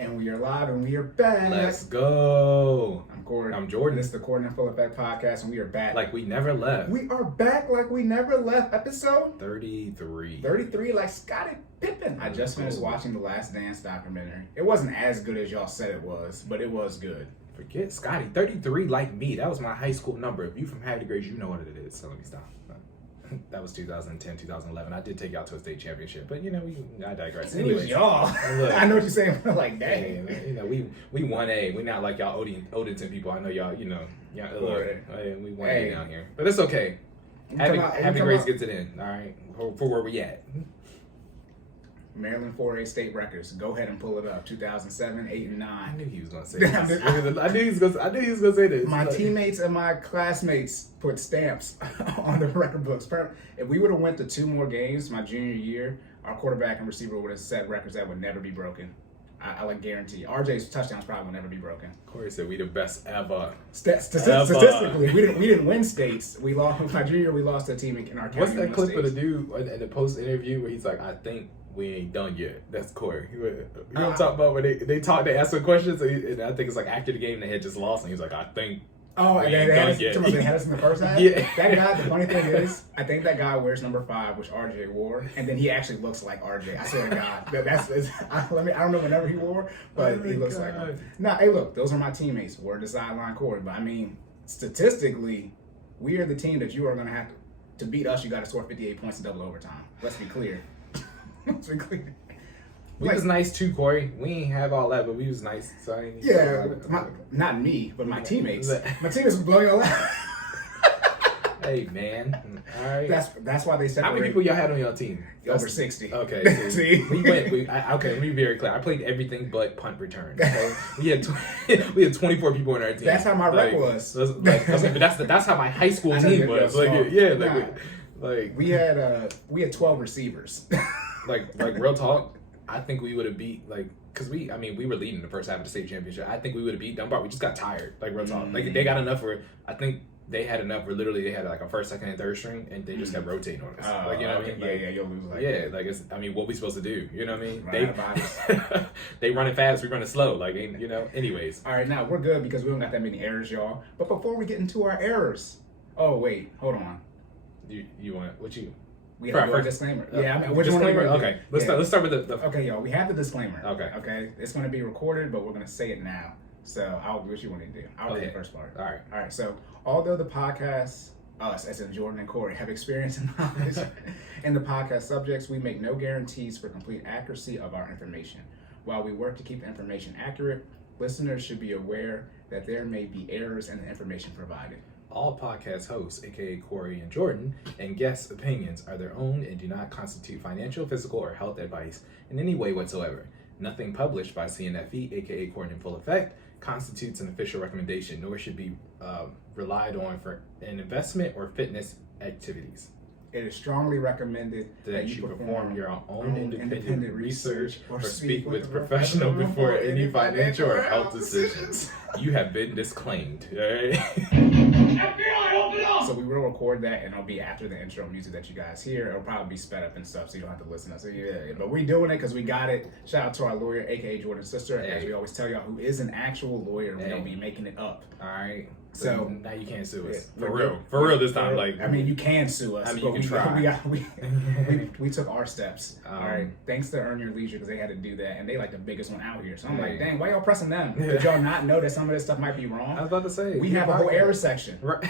And we are live and we are back. Let's go. I'm Cory. I'm Jordan. This is the Cordan Full Effect podcast and we are back. Like we never left. We are back like we never left. Episode 33. 33, like Scottie Pippen. I just finished watching The Last Dance documentary. It wasn't as good as y'all said it was, but it was good. Forget Scottie. 33 like me. That was my high school number. If you from Happy Grades, you know what it is. So let me stop. That was 2010, 2011. I did take y'all to a state championship, but you know, I digress. Anyways, y'all. I know what you're saying. Like, dang. Yeah, you know, we 1A. We not like y'all Odenton people. I know y'all. You know, we 1A down here, but it's okay. Happy Grades gets it in. All right, for where we at. Maryland 4A state records. Go ahead and pull it up. 2007, 8, and 9. I knew he was gonna say this. I knew he was gonna say this. My teammates and my classmates put stamps on the record books. If we would have went to 2 more games my junior year, our quarterback and receiver would have set records that would never be broken. I like guarantee. RJ's touchdowns probably will never be broken. Cory said we the best ever. Statistically, we didn't win states. We lost my junior year. We lost to a team in our county. What's that clip of the dude in the post interview where he's like, I think we ain't done yet. That's Cory. You know what I'm talking about? When they ask him questions, and I think it's like after the game they had just lost, and he's like, I think. Oh, and they had us in the first half? Yeah. That guy, the funny thing is, I think that guy wears number 5, which RJ wore, and then he actually looks like RJ. I swear to God. I don't know whenever he wore, but he looks like him. Nah, hey, look, those are my teammates. Word to sideline Cory. But I mean, statistically, we are the team that you are going to have to beat us. You got to score 58 points in double overtime. Let's be clear. Let's be clear. We was nice too, Cory. We ain't have all that, but we was nice. So I ain't not me, but my teammates. My teammates was blowing your out. Hey man, all right. That's why they separated. How many people y'all had on your team? Over 60. Okay. See, we went. Okay, let me be very clear. I played everything but punt return. Okay? we had 24 people on our team. That's how my rep was. But that's how my high school team was. We had 12 receivers. like real talk. I think we would have beat because we were leading the first half of the state championship. I think we would have beat Dunbar. We just got tired. Like real talk. Like they got enough for. I think they had enough where literally they had like a first, second, and third string, and they just kept rotating on us. You know what I mean? Yeah, you'll lose it's. What we supposed to do? You know what I mean? Right, they running fast, we running slow. Anyways. All right, now we're good because we don't got that many errors, y'all. But before we get into our errors, oh wait, hold on. You want what you? We have a disclaimer. Which disclaimer? Okay, let's start with the. Okay, y'all, we have the disclaimer. Okay, it's going to be recorded, but we're going to say it now. So what you want to do? I'll read the first part. All right. So although the podcast, us as in Jordan and Cory, have experience and knowledge in the podcast subjects, we make no guarantees for complete accuracy of our information. While we work to keep the information accurate, listeners should be aware that there may be errors in the information provided. All podcast hosts, aka Cory and Jordan, and guests' opinions are their own and do not constitute financial, physical, or health advice in any way whatsoever. Nothing published by CNFE, aka Cordan Full Effect, constitutes an official recommendation, nor should be relied on for an investment or fitness activities. It is strongly recommended that you perform your own independent research or speak with a professional before any financial or health decisions. You have been disclaimed. All right? FBI, open up! So we will record that, and it'll be after the intro music that you guys hear. It'll probably be sped up and stuff, so you don't have to listen to us. So but we're doing it because we got it. Shout out to our lawyer, aka Jordan's sister, as we always tell y'all, who is an actual lawyer. We don't be making it up. All right. So now you can't sue us. For real this time. You can sue us. You can try. We took our steps. All right. Thanks to Earn Your Leisure because they had to do that, and they like the biggest one out here. So I'm like, dang, why y'all pressing them? Did y'all not know that some of this stuff might be wrong? I was about to say we have a whole error section. Right.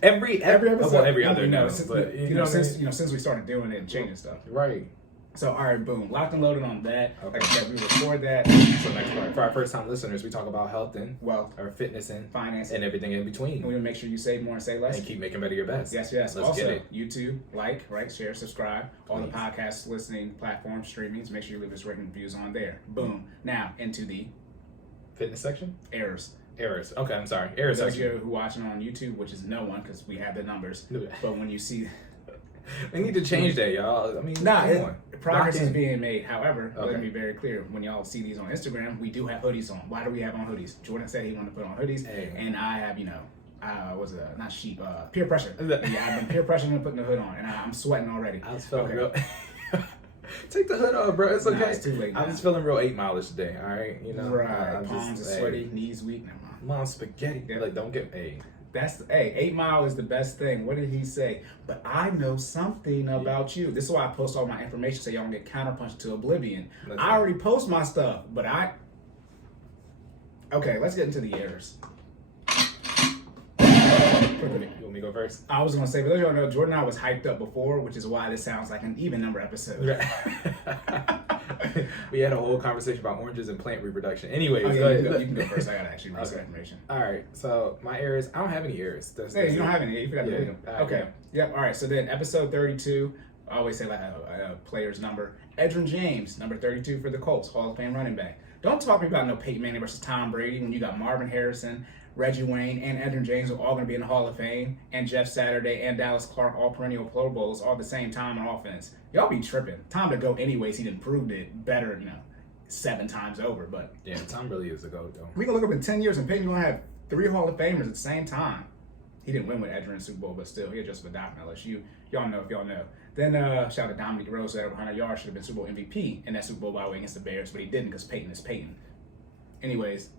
Every episode. Well, every other since we started doing it and changing stuff. Right. So, all right, boom. Locked and loaded on that. Okay. Like I said, we record that. So next part, for our first-time listeners, we talk about health and wealth, or fitness and finance, and everything in between. And we want to make sure you save more and say less. And keep making better your best. Yes. Let's also, get it. YouTube, share, subscribe. Please. All the podcast listening platforms, streamings. Make sure you leave us written reviews on there. Boom. Now, into the fitness section? Errors. Okay, I'm sorry. Errors Those section. of you who are watching on YouTube, which is no one because we have the numbers. But when you see... We need to change that, y'all. Progress is being made. However, let me be very clear. When y'all see these on Instagram, we do have hoodies on. Why do we have on hoodies? Jordan said he wanted to put on hoodies, and I have, not sheep, peer pressure. I've been peer pressuring and putting the hood on, and I'm sweating already. I was feeling real. Take the hood off, bro. It's okay. Nah, it's too late now. I'm just feeling real 8 Mile-ish today. All right, you know. Right. Palms are sweaty, knees weak. Never mind. Mom, spaghetti. Yeah. Like, don't get a. That's 8 Mile is the best thing. What did he say? But I know something about you. This is why I post all my information so y'all don't get counterpunched to oblivion. I already post my stuff, but okay, let's get into the errors. You want me to go first? I was gonna say, for those of you who don't know, Jordan and I was hyped up before, which is why this sounds like an even number episode. We had a whole conversation about oranges and plant reproduction. Anyways, you can go first. I gotta actually read some information. All right, so my errors. I don't have any errors. Hey, you don't have any. You forgot to read them. Okay. Yep. All right. So then, episode 32. I always say like a player's number. Edgerrin James, number 32 for the Colts, Hall of Fame running back. Don't talk to me about no Peyton Manning versus Tom Brady when you got Marvin Harrison, Reggie Wayne, and Edgerrin James are all going to be in the Hall of Fame, and Jeff Saturday and Dallas Clark, all perennial Pro Bowls, all at the same time on offense. Y'all be tripping. Tom to go anyways. He done proved it better, 7 times over. But yeah, Tom really is the GOAT, though. We can look up in 10 years, and Peyton going to have 3 Hall of Famers at the same time. He didn't win with Edgerrin in the Super Bowl, but still, he had just adopted LSU. Y'all know if y'all know. Then shout out to Dominique Rose, that over 100 yards, should have been Super Bowl MVP in that Super Bowl, by the way, against the Bears, but he didn't because Peyton is Peyton. Anyways,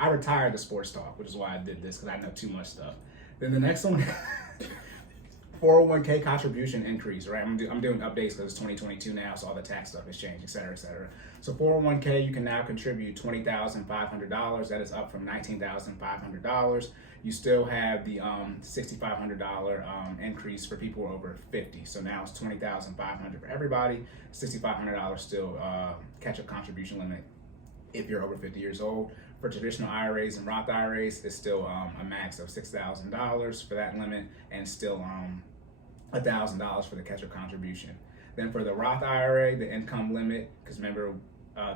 I retired the sports talk, which is why I did this, because I know too much stuff. Then the next one, 401k contribution increase, right? I'm doing updates because it's 2022 now, so all the tax stuff has changed, et cetera, et cetera. So 401k, you can now contribute $20,500. That is up from $19,500. You still have the $6,500 increase for people over 50. So now it's $20,500 for everybody. $6,500 still catch-up contribution limit if you're over 50 years old. For traditional IRAs and Roth IRAs, it's still a max of $6,000 for that limit, and still $1,000 for the catch-up contribution. Then for the Roth IRA, the income limit, because remember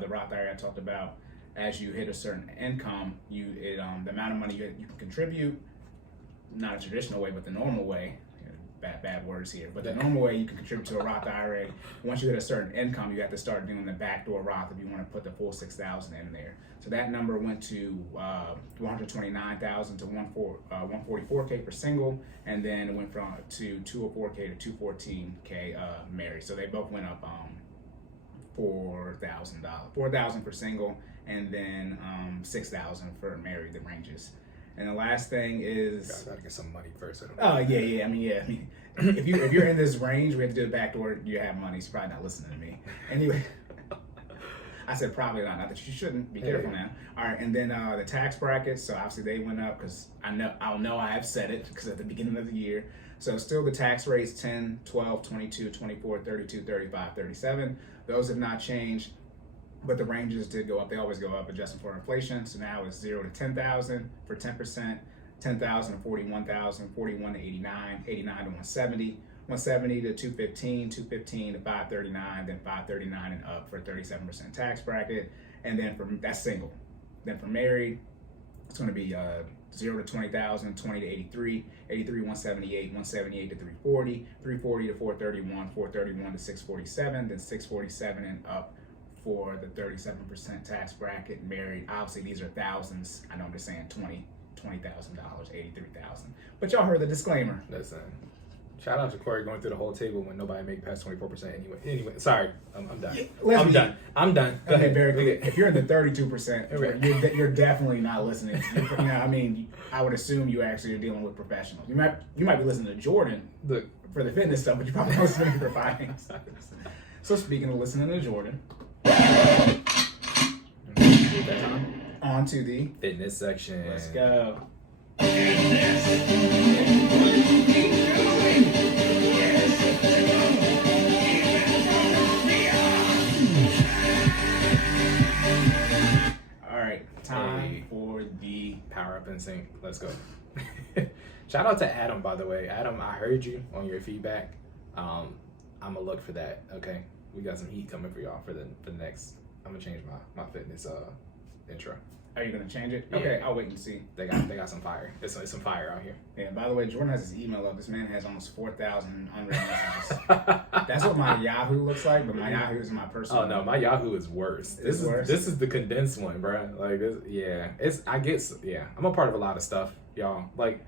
the Roth IRA I talked about, as you hit a certain income, the amount of money you can contribute, not a traditional way, but the normal way. Bad words here, but the normal way you can contribute to a Roth IRA. Once you hit a certain income, you have to start doing the backdoor Roth if you want to put the full $6,000 in there. So that number went to $129,000 to $144K for single, and then it went from to $204K to $214K married. So they both went up $4,000 for single, and then $6,000 for married. The ranges. And the last thing is, gotta get some money first. Oh yeah. I mean, if you're in this range, we have to do the backdoor. You have money. So you're probably not listening to me. Anyway, I said probably not. Not that you shouldn't. Be careful now. All right, and then the tax brackets. So obviously they went up because I'll know I have said it because at the beginning of the year. So still the tax rates 10, 12, 22, 24, 32, 35, 37. Those have not changed. But the ranges did go up. They always go up, adjusting for inflation. So now it's 0 to 10,000 for 10%, 10,000 to 41,000, 41 to 89, 89 to 170, 170 to 215, 215 to 539, then 539 and up for 37% tax bracket. And then that's single. Then for married, it's going to be 0 to 20,000, 20 to 83, 83 178, 178 to 340, 340 to 431, 431 to 647, then 647 and up for the 37% tax bracket. Married, obviously these are thousands. I know I'm just saying $20,000, $83,000. But y'all heard the disclaimer. Listen, shout out to Cory going through the whole table when nobody make past 24% anyway. Sorry, I'm done. Yeah, I'm done. Go okay, ahead. very good. If you're in the 32%, you're definitely not listening. I mean, I would assume you actually are dealing with professionals. You might be listening to Jordan for the fitness stuff, but you're probably not listening for finance. So speaking of listening to Jordan, on to the fitness section. Let's go. All right, time for the Power Up and Sync. Let's go. Shout out to Adam, by the way. Adam, I heard you on your feedback. I'm gonna look for that. Okay, we got some heat coming for y'all for the next. I'm gonna change my fitness intro. Are you gonna change it? Yeah. Okay, I'll wait and see. They got some fire. There's some fire out here. Yeah. By the way, Jordan has his email up. This man has almost 4,000 unread messages. That's what my Yahoo looks like, but my Yahoo is my personal. Oh no, my Yahoo is worse. This is the condensed one, bro. Like this, yeah. I'm a part of a lot of stuff, y'all. Like,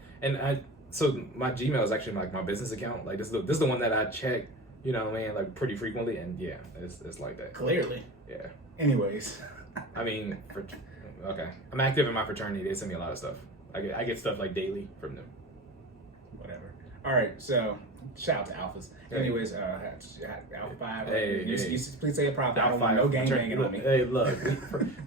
so my Gmail is actually like my business account. Like this is the one that I check, You know what I mean? Like pretty frequently, and yeah, it's like that. Clearly. Yeah. Anyways. I mean, okay. I'm active in my fraternity. They send me a lot of stuff. I get stuff like daily from them. Whatever. All right, so shout out to Alphas. Hey. Anyways, Alpha 5. Hey, you please say a prop. I don't want Alpha no gang fraternity. banging on me. Hey, look.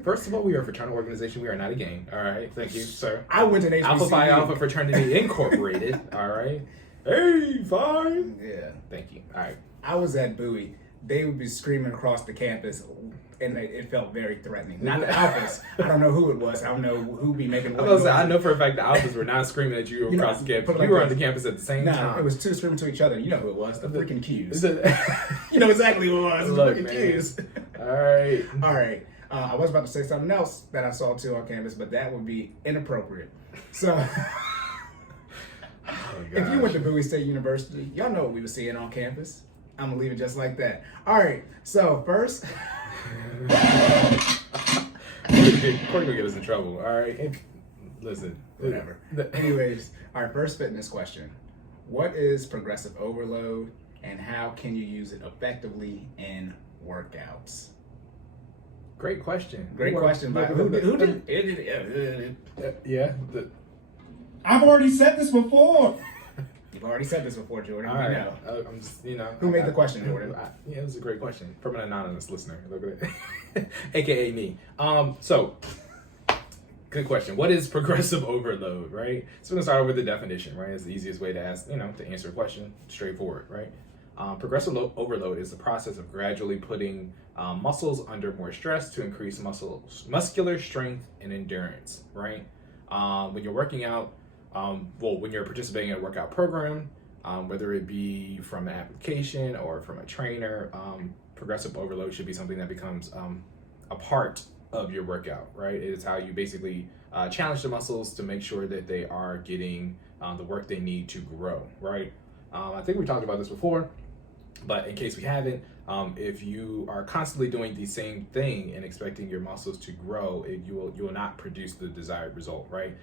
First of all, we are a fraternal organization. We are not a gang. All right. Thank you, sir. I went to an HBCU. Alpha Phi Alpha Fraternity Incorporated. All right. Hey, fine. Yeah. Thank you. All right. I was at Bowie. They would be screaming across the campus, and it felt very threatening. Not the Alphas. I don't know who it was. I don't know who be making what noises. I know for a fact the Alphas were not screaming at you across the campus. like You were this. on the campus at the same time. It was two screaming to each other. You know who it was. The freaking Qs. You know exactly who it was. Look, The man. freaking Qs. All Right. I was about to say something else that I saw too on campus, but that would be inappropriate. So, if you went to Bowie State University, y'all know what we were seeing on campus. I'm gonna leave it just like that. All right. So first, Cory gonna get us in trouble. All right. Listen. whatever. Anyways, our first fitness question: what is progressive overload, and how can you use it effectively in workouts? Great question. Great question. But who did it? Yeah. I've already said this before. You've already said this before, Jordan. All We right. know. I'm just, you know. Who made the question, Jordan? Yeah, it was a great question from an anonymous listener. Look at it. AKA me. So, good question. What is progressive overload, right? So, we're going to start with the definition, right? It's the easiest way to to answer a question, straightforward, right? Progressive overload is the process of gradually putting muscles under more stress to increase muscular strength and endurance, right? When you're working out, when you're participating in a workout program, whether it be from an application or from a trainer, progressive overload should be something that becomes a part of your workout, right? It is how you basically challenge the muscles to make sure that they are getting the work they need to grow, right? I think we talked about this before, but in case we haven't, if you are constantly doing the same thing and expecting your muscles to grow, you will not produce the desired result, right?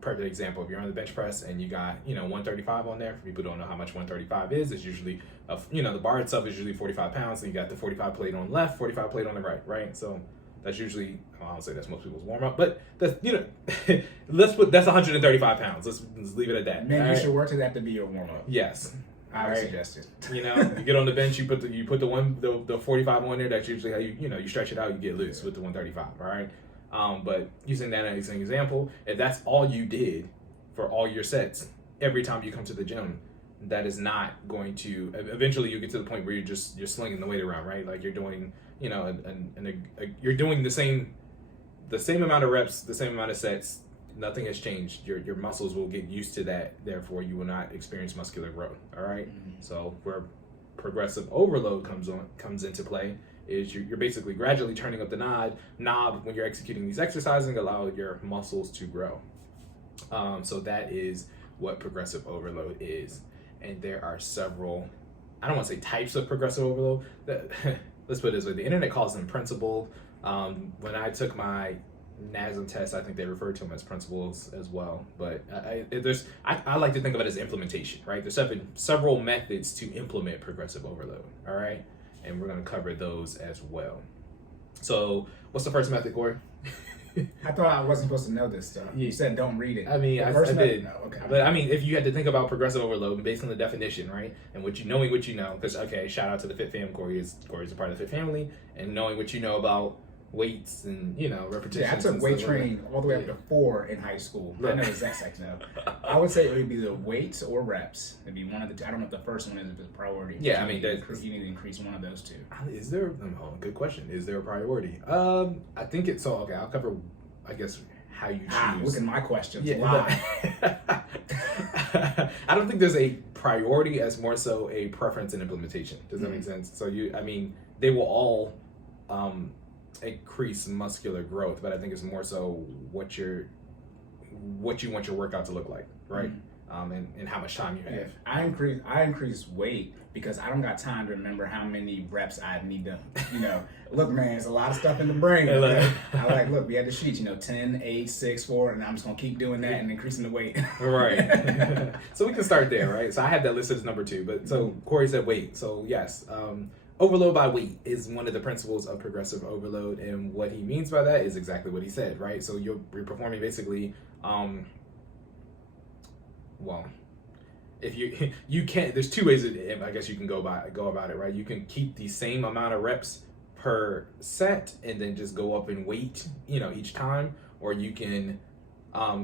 Perfect example, if you're on the bench press and you got 135 on there. For people who don't know how much 135 is, it's usually the bar itself is usually 45 pounds, and you got the 45 plate on the left, 45 plate on the right? So that's usually, I don't say that's most people's warm up, but that's that's 135 pounds. Let's leave it at that. Man, you should work to that to be your warm up. Yes. I would suggest it. You get on the bench, you put the 45 on there. That's usually how you stretch it out. You get loose with the 135. All right. But using that as an example, if that's all you did for all your sets every time you come to the gym, that is not going to. Eventually, you get to the point where you're slinging the weight around, right? Like you're doing, you're doing the same amount of reps, the same amount of sets. Nothing has changed. Your muscles will get used to that. Therefore, you will not experience muscular growth. All right. Mm-hmm. So where progressive overload comes into play is you're basically gradually turning up the knob when you're executing these exercises and allow your muscles to grow. So that is what progressive overload is. And there are several, I don't want to say types of progressive overload. Let's put it this way. The internet calls them principled. When I took my NASM test, I think they refer to them as principles as well. But I like to think of it as implementation, right? There's several methods to implement progressive overload, all right? And we're going to cover those as well. So what's the first method, Cory? I thought I wasn't supposed to know this stuff. You said don't read it. I mean, I did. No, okay. But I mean, if you had to think about progressive overload based on the definition, right? And knowing what you know, because, okay, shout out to the Fit fam. Cory's a part of the Fit family. And knowing what you know about weights and repetitions. Yeah, I took weight training all the way up to 4 in high school. I know the exact section now. I would say it would be the weights or reps. It'd be one of the two. I don't know if the first one is a priority. Yeah, I mean, you need to increase one of those two. Is there? Good question. Is there a priority? I think it's so. Okay, I'll cover. I guess how you choose. Look at my questions. Yeah, I don't think there's a priority as more so a preference and implementation. Does that make sense? So they will all increase muscular growth, but I think it's more so what you want your workout to look like, right? and how much time you have. I increase weight because I don't got time to remember how many reps I need to, look, man, it's a lot of stuff in the brain. Okay? Look, we had the sheets, 10, 8, 6, 4, and I'm just going to keep doing that and increasing the weight. Right. So we can start there, right? So I had that listed as number 2, but so Corey said weight. So yes, overload by weight is one of the principles of progressive overload, and what he means by that is exactly what he said, right? So you're performing basically, if you can't, there's 2 ways that I guess you can go about it, right? You can keep the same amount of reps per set and then just go up in weight, each time, or you can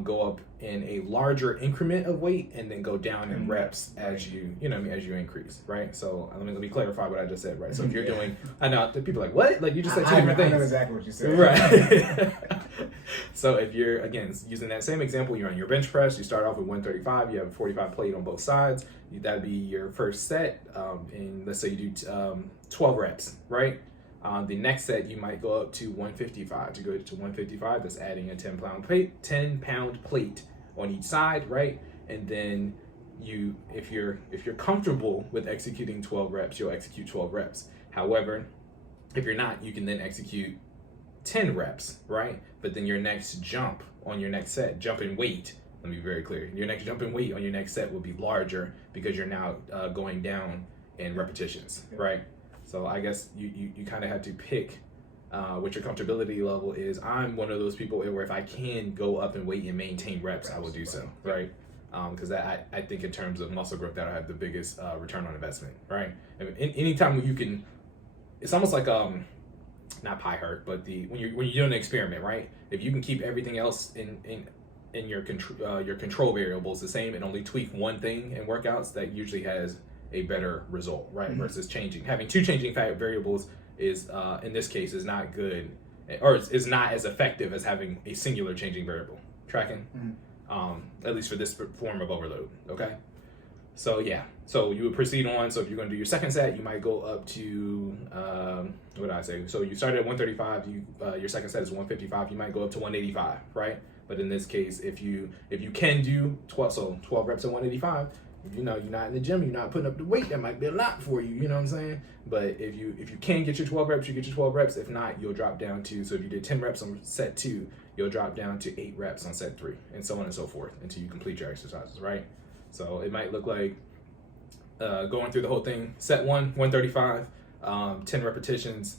go up in a larger increment of weight and then go down in reps as you as you increase, right? So let me clarify what I just said, right? So if you're doing, I know that people are like, what? Like you just said 2 different things. I know exactly what you said. Right. So if you're, again, using that same example, you're on your bench press, you start off with 135, you have a 45 plate on both sides, that'd be your first set, and let's say you do 12 reps, right? The next set, you might go up to 155. To go to 155, that's adding a 10-pound plate on each side, right? And then if you're comfortable with executing 12 reps, you'll execute 12 reps. However, if you're not, you can then execute 10 reps, right? But then your next jump on your next set, jump in weight, let me be very clear, your next jump in weight on your next set will be larger because you're now going down in repetitions, right? So I guess you kind of have to pick what your comfortability level is. I'm one of those people where if I can go up in weight and maintain reps, I will do so, right? Because I think in terms of muscle growth, that'll have the biggest return on investment, right? I mean, anytime when you can, it's almost like not pie hurt, but when you're doing an experiment, right? If you can keep everything else in your control variables the same and only tweak one thing in workouts, that usually has a better result, right? Mm-hmm. Versus having 2 changing variables is in this case is not good, or is not as effective as having a singular changing variable. Tracking? Mm-hmm. At least for this form of overload. Okay. So yeah, so you would proceed on. So if you're going to do your second set, you might go up to what did I say? So you started at 135. Your second set is 155. You might go up to 185, right? But in this case, if you can do 12 reps at 185. You're not in the gym, you're not putting up the weight, that might be a lot for you, you know what I'm saying? But if you can get your 12 reps, you get your 12 reps. If not, you'll drop down to, so if you did 10 reps on set 2, you'll drop down to 8 reps on set 3, and so on and so forth until you complete your exercises, right? So it might look like going through the whole thing. Set 1, 135, 10 repetitions.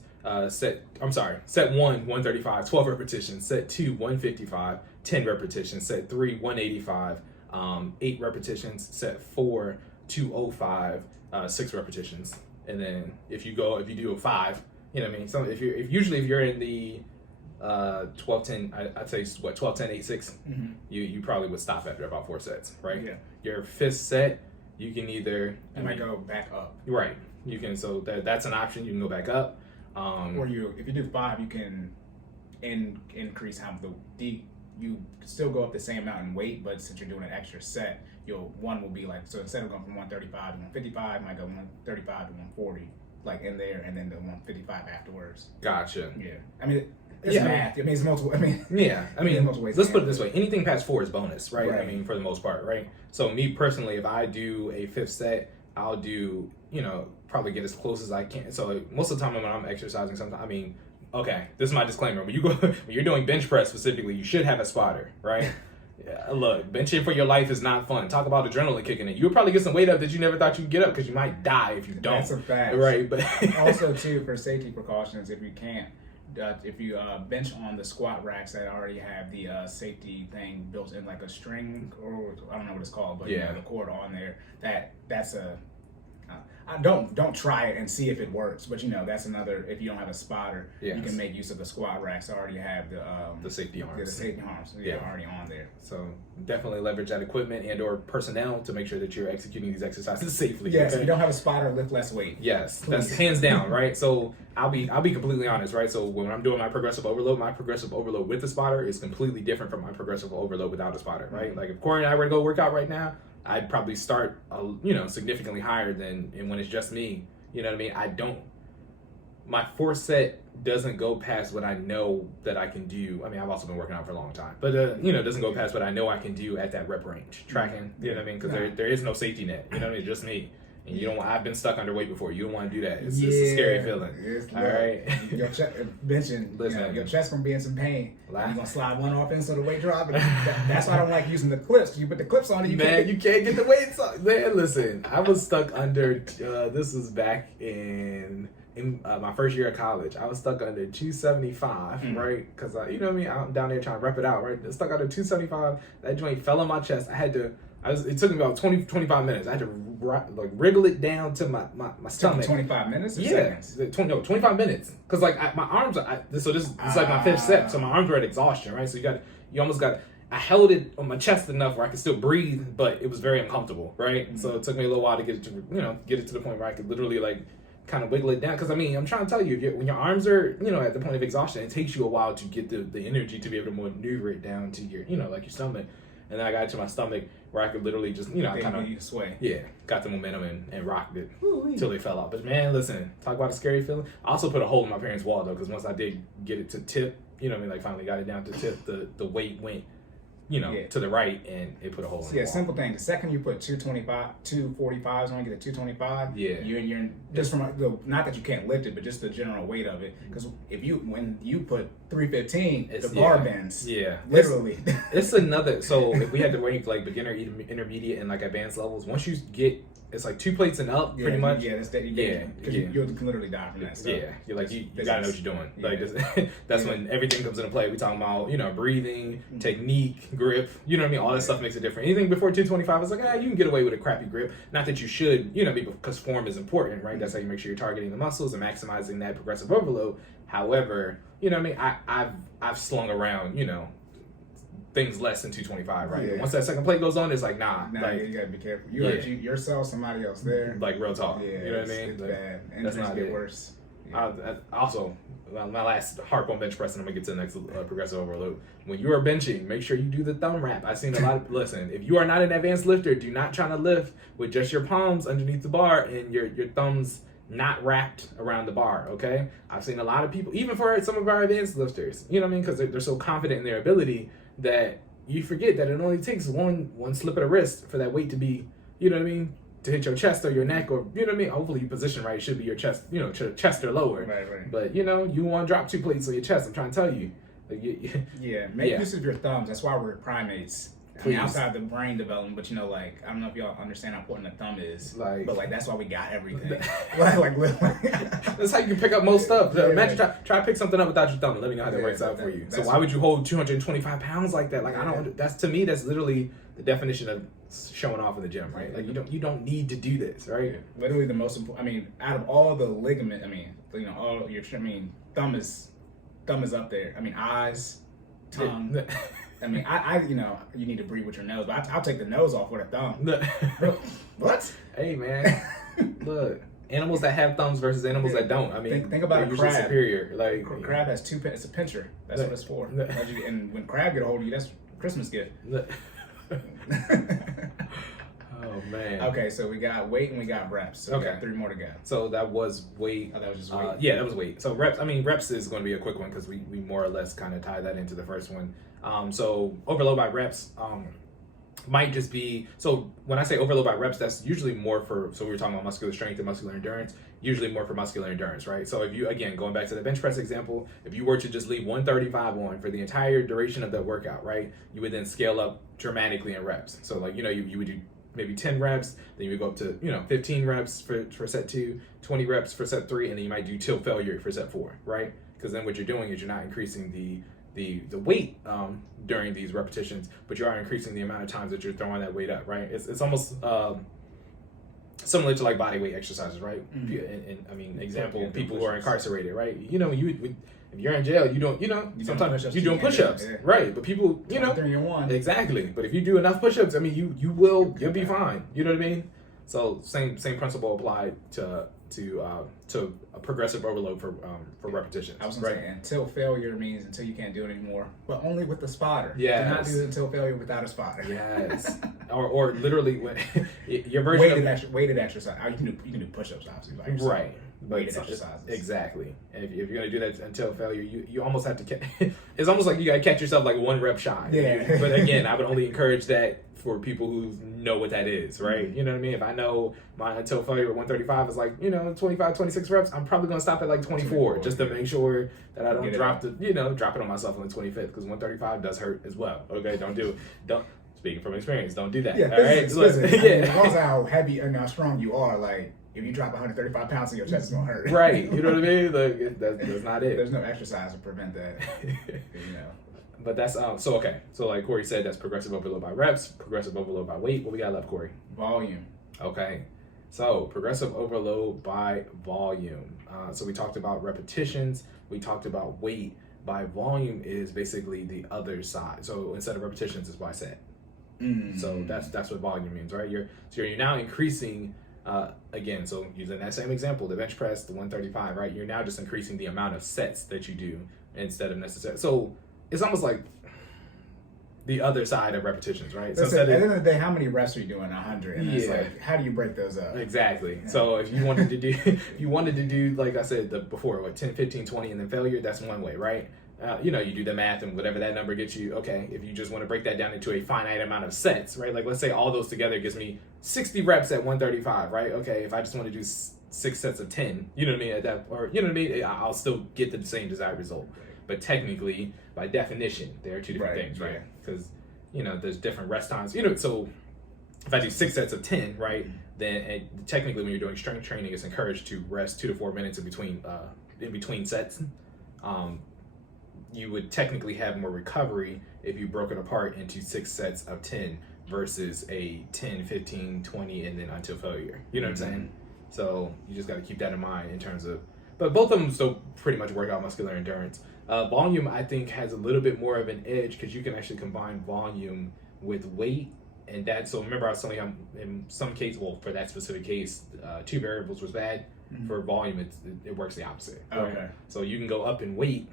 Set 1, 135, 12 repetitions. Set 2, 155, 10 repetitions. Set 3, 185. 8 repetitions. Set 4, 205, 6 repetitions, and then if you do a 5, you know what I mean. So if you're in the 12-10, I'd say 12-10, 8-6, mm-hmm. you probably would stop after about 4 sets, right? Yeah. Your 5th set, you can either might go back up, right? You can, so that's an option. You can go back up, or if you do 5, you can increase how you still go up the same amount in weight, but since you're doing an extra set, one will be like, so instead of going from 135 to 155, might go 135 to 140, like in there, and then the 155 afterwards. Gotcha. Yeah. I mean, it's math. I mean, it's multiple. Multiple ways. Let's put it this way: anything past 4 is bonus, right? Right. I mean, for the most part, right? So me personally, if I do a 5th set, I'll do, probably get as close as I can. So most of the time when I'm exercising, sometimes, okay, this is my disclaimer. When you're doing bench press specifically, you should have a spotter, right? Yeah, look, benching for your life is not fun. Talk about adrenaline kicking in. You'll probably get some weight up that you never thought you'd get up because you might die if you don't. That's a fact. Right, but also too, for safety precautions, if you can't, if you bench on the squat racks that already have the safety thing built in, like a string, or I don't know what it's called, but the cord on there, that's a don't try it and see if it works, but that's another. If you don't have a spotter, you can make use of the squat racks that already have the safety arms. The safety arms, already on there. So definitely leverage that equipment and/or personnel to make sure that you're executing these exercises safely. Yes, if you don't have a spotter, lift less weight. Yes, that's hands down, right? So I'll be completely honest, right? So when I'm doing my progressive overload with the spotter is completely different from my progressive overload without a spotter, right? Mm-hmm. Like if Cory and I were to go work out right now, I'd probably start, significantly higher than when it's just me. You know what I mean? my fourth set doesn't go past what I know that I can do. I mean, I've also been working out for a long time, but doesn't go past what I know I can do at that rep range. Tracking, you know what I mean? Because there is no safety net. You know what I mean? Just me. And you don't. I've been stuck underweight before. You don't want to do that. It's a scary feeling. All right. Your chest, benching, your chest gonna be in some pain. You're gonna slide one off into the weight drop. And that's why I don't like using the clips. You put the clips on it, you can't get the weights on. Man, listen, I was stuck under. This was back in my first year of college. I was stuck under 275, right? Because you know what I mean. I'm down there trying to rep it out, right? Stuck under 275. That joint fell on my chest. It took me about 25 minutes. I had to wriggle it down to my stomach. 25 minutes or seconds? 25 minutes. Because my arms are, so this is like my fifth step. So my arms were at exhaustion, right? So I held it on my chest enough where I could still breathe, but it was very uncomfortable, right? Mm-hmm. So it took me a little while to get it to the point where I could literally kind of wiggle it down. Because I mean, I'm trying to tell you, when your arms are, at the point of exhaustion, it takes you a while to get the energy to be able to maneuver it down to your, your stomach. And then I got it to my stomach where I could literally just, kind of sway. Yeah, got the momentum and rocked it until they fell off. But man, listen, talk about a scary feeling. I also put a hole in my parents' wall though, because once I did get it to tip, finally got it down to tip, the weight went, to the right, and it put a hole in the wall. Yeah, simple thing. The second you put 245s on, you get a 225. Yeah. You're just from not that you can't lift it, but just the general weight of it. Because when you put 315, the bar bends. Yeah. Literally. It's another. So if we had to rank beginner, intermediate, and advanced levels, once you get. It's 2 plates and up, pretty much. Yeah, that's that. Because you can literally die from that stuff. Yeah, you're you gotta know what you're doing. Yeah. That's when everything comes into play. We talking about breathing, technique, grip. You know what I mean? All that stuff makes it different. Anything before 225 is you can get away with a crappy grip. Not that you should, because form is important, right? That's how you make sure you're targeting the muscles and maximizing that progressive overload. However, I've slung around, things less than 225, right? Yeah. Once that second plate goes on, it's nah. You gotta be careful. You hurt yourself, somebody else there. Real talk. Yeah, you know what I mean? It's bad. And that's not get worse. Yeah. Also, my last harp on bench press, and I'm gonna get to the next progressive overload. When you are benching, make sure you do the thumb wrap. I've seen a lot of, listen, if you are not an advanced lifter, do not try to lift with just your palms underneath the bar and your thumbs not wrapped around the bar, okay? I've seen a lot of people, even for some of our advanced lifters, you know what I mean? Because they're so confident in their ability that you forget that it only takes one slip of the wrist for that weight to be, you know what I mean, to hit your chest or your neck, or you know what I mean. Hopefully you position right. It should be your chest, chest or lower. Right. But you want to drop 2 plates on your chest. I'm trying to tell you. Make use of your thumbs. That's why we're primates. I mean, outside the brain development, but I don't know if y'all understand how important the thumb is. But that's why we got everything. That's how you can pick up most stuff. Imagine try to pick something up without your thumb and let me know how that works out for you. So why would you hold 225 pounds like that? I don't. That's to me. That's literally the definition of showing off in the gym, right? You don't need to do this, right? Literally the most important. I mean, out of all the ligament, all your. Thumb is up there. I mean, eyes, tongue. I mean, you need to breathe with your nose, but I'll take the nose off with a thumb. What? Hey, man. Look, animals that have thumbs versus animals that don't. I mean, think about a crab. Superior. Crab has 2. It's a pincher. That's what it's for. And when crab get a hold of you, that's a Christmas gift. Oh man. Okay, so we got weight and we got reps. So we got 3 more to go. So that was weight. Oh, that was just weight. Yeah, that was weight. So reps. I mean, reps is going to be a quick one because we more or less kind of tie that into the first one. So overload by reps might just be. So when I say overload by reps, that's usually more for. So we were talking about muscular strength and muscular endurance. Usually more for muscular endurance, right? So if you, again, going back to the bench press example, if you were to just leave 135 on for the entire duration of the workout, right, you would then scale up dramatically in reps. So you would do maybe 10 reps, then you would go up to 15 reps for set 2, 20 reps for set 3, and then you might do tilt failure for set 4, right? Because then what you're doing is you're not increasing the weight during these repetitions, but you are increasing the amount of times that you're throwing that weight up, right? It's almost similar to body weight exercises, right? And I mean, example, people who are incarcerated, right? If you're in jail, sometimes you're doing push-ups, right? But people, 3-1. Exactly. But if you do enough push-ups, I mean, you'll be fine. You know what I mean? So same principle applied to a progressive overload for repetitions. I was going to say, until failure means until you can't do it anymore, but only with the spotter. Yeah. Do not do it until failure without a spotter. Yes. or literally when your version weighted exercise. You can do push-ups, obviously, by yourself. Right. weighted exercises. Exactly. And if you're going to do that until failure, you almost have to it's almost like you got to catch yourself like one rep shy. Yeah. But again, I would only encourage that for people who know what that is, right? Mm-hmm. You know what I mean? If I know my until failure at 135 is like, 25, 26 reps, I'm probably going to stop at like 24 just to make sure that I don't drop it on myself on the 25th, because 135 does hurt as well. Okay, don't speaking from experience, don't do that. Yeah, all right? physics. I mean, regardless of how heavy and how strong you are, like if you drop 135 pounds in your chest, it's gonna hurt. Right. You know what I mean? Like that's not it. There's no exercise to prevent that. But that's so okay. So like Cory said, that's progressive overload by reps, progressive overload by weight. What we got left, Cory? Volume. Okay. So progressive overload by volume. So we talked about repetitions. We talked about weight. By volume is basically the other side. So instead of repetitions, it's by set. So that's what volume means, right? You're now increasing again. So using that same example, the bench press, the 135, right? You're now just increasing the amount of sets that you do instead of necessarily. So it's almost like the other side of repetitions, right? So at the end of the day, how many reps are you doing? 100. And it's like, how do you break those up? Exactly. Yeah. So if you wanted to do, like I said before, 10, 15, 20, and then failure, that's one way, right? You do the math and whatever that number gets you. Okay, if you just want to break that down into a finite amount of sets, right? Like let's say all those together gives me 60 reps at 135, right? Okay, if I just want to do 6 sets of 10, you know what I mean? At that, or you know what I mean? I'll still get the same desired result. But technically, by definition, there are two different things, right? Because there's different rest times. So if I do 6 sets of 10, right? Then technically, when you're doing strength training, it's encouraged to rest 2 to 4 minutes in between sets. You would technically have more recovery if you broke it apart into 6 sets of 10 versus a 10, 15, 20, and then until failure. You know what I'm saying? So you just got to keep that in mind in terms of, but both of them still pretty much work out muscular endurance. Volume, I think, has a little bit more of an edge because you can actually combine volume with weight. And that, so remember I was telling you, in some cases, well, for that specific case, 2 variables was bad. For volume, it works the opposite. Right? Okay. So you can go up in weight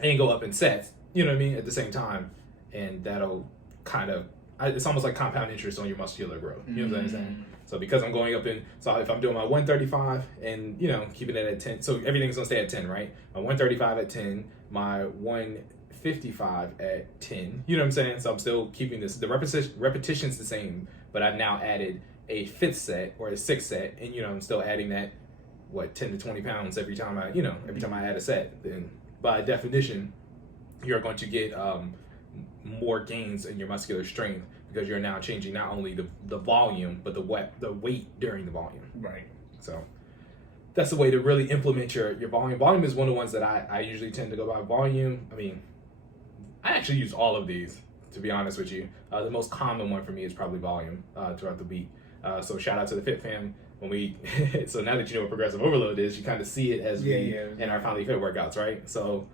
and go up in sets, you know what I mean, at the same time, and that'll kind of, it's almost like compound interest on your muscular growth. You know what I'm saying? So because I'm going up so if I'm doing my 135 and, keeping it at 10, so everything's gonna stay at 10, right? My 135 at 10, my 155 at 10, you know what I'm saying? So I'm still keeping this, the repetition's the same, but I've now added a 5th set or a 6th set, and, I'm still adding that, 10 to 20 pounds every time I add a set. Then by definition, you're going to get more gains in your muscular strength because you're now changing not only the volume, but the weight during the volume. Right. So that's the way to really implement your volume. Volume is one of the ones that I usually tend to go by. Volume, I mean, I actually use all of these, to be honest with you. The most common one for me is probably volume throughout the week. So shout out to the Fit Fam. So now that you know what progressive overload is, you kind of see it as in our FinallyFit workouts, right? So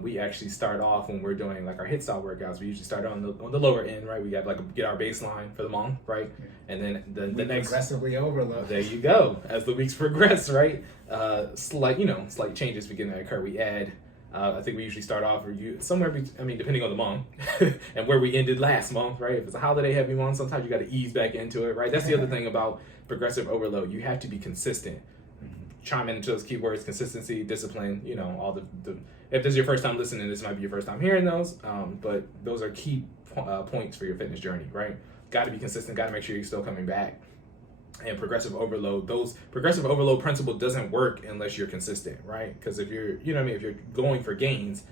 we actually start off when we're doing like our hit style workouts. We usually start on the lower end, right? We got get our baseline for the month, right? And then the next progressively overload. There you go. As the weeks progress, right? Slight changes begin to occur. We add. I think we usually start off depending on the month and where we ended last month, right? If it's a holiday heavy month, sometimes you got to ease back into it, right? That's the other thing about progressive overload. You have to be consistent. Chime into those keywords: consistency, discipline. All the if this is your first time listening, this might be your first time hearing those. But those are key points for your fitness journey, right? Got to be consistent. Got to make sure you're still coming back. And progressive overload principle doesn't work unless you're consistent, right? Because if you're, if you're going for gains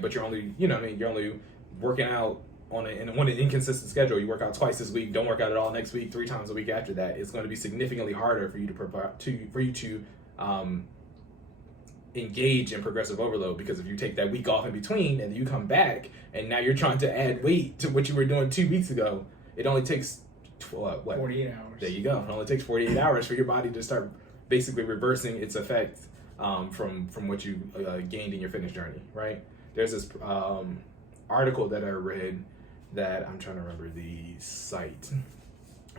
but you're only, you're only working out on an inconsistent schedule. You work out twice this week, don't work out at all next week, 3 times a week after that. It's going to be significantly harder for you to engage in progressive overload, because if you take that week off in between and you come back and now you're trying to add weight to what you were doing 2 weeks ago, it only takes 48 hours. There you go. It only takes 48 hours for your body to start basically reversing its effect from what you gained in your fitness journey, right? There's this article that I read that I'm trying to remember the site,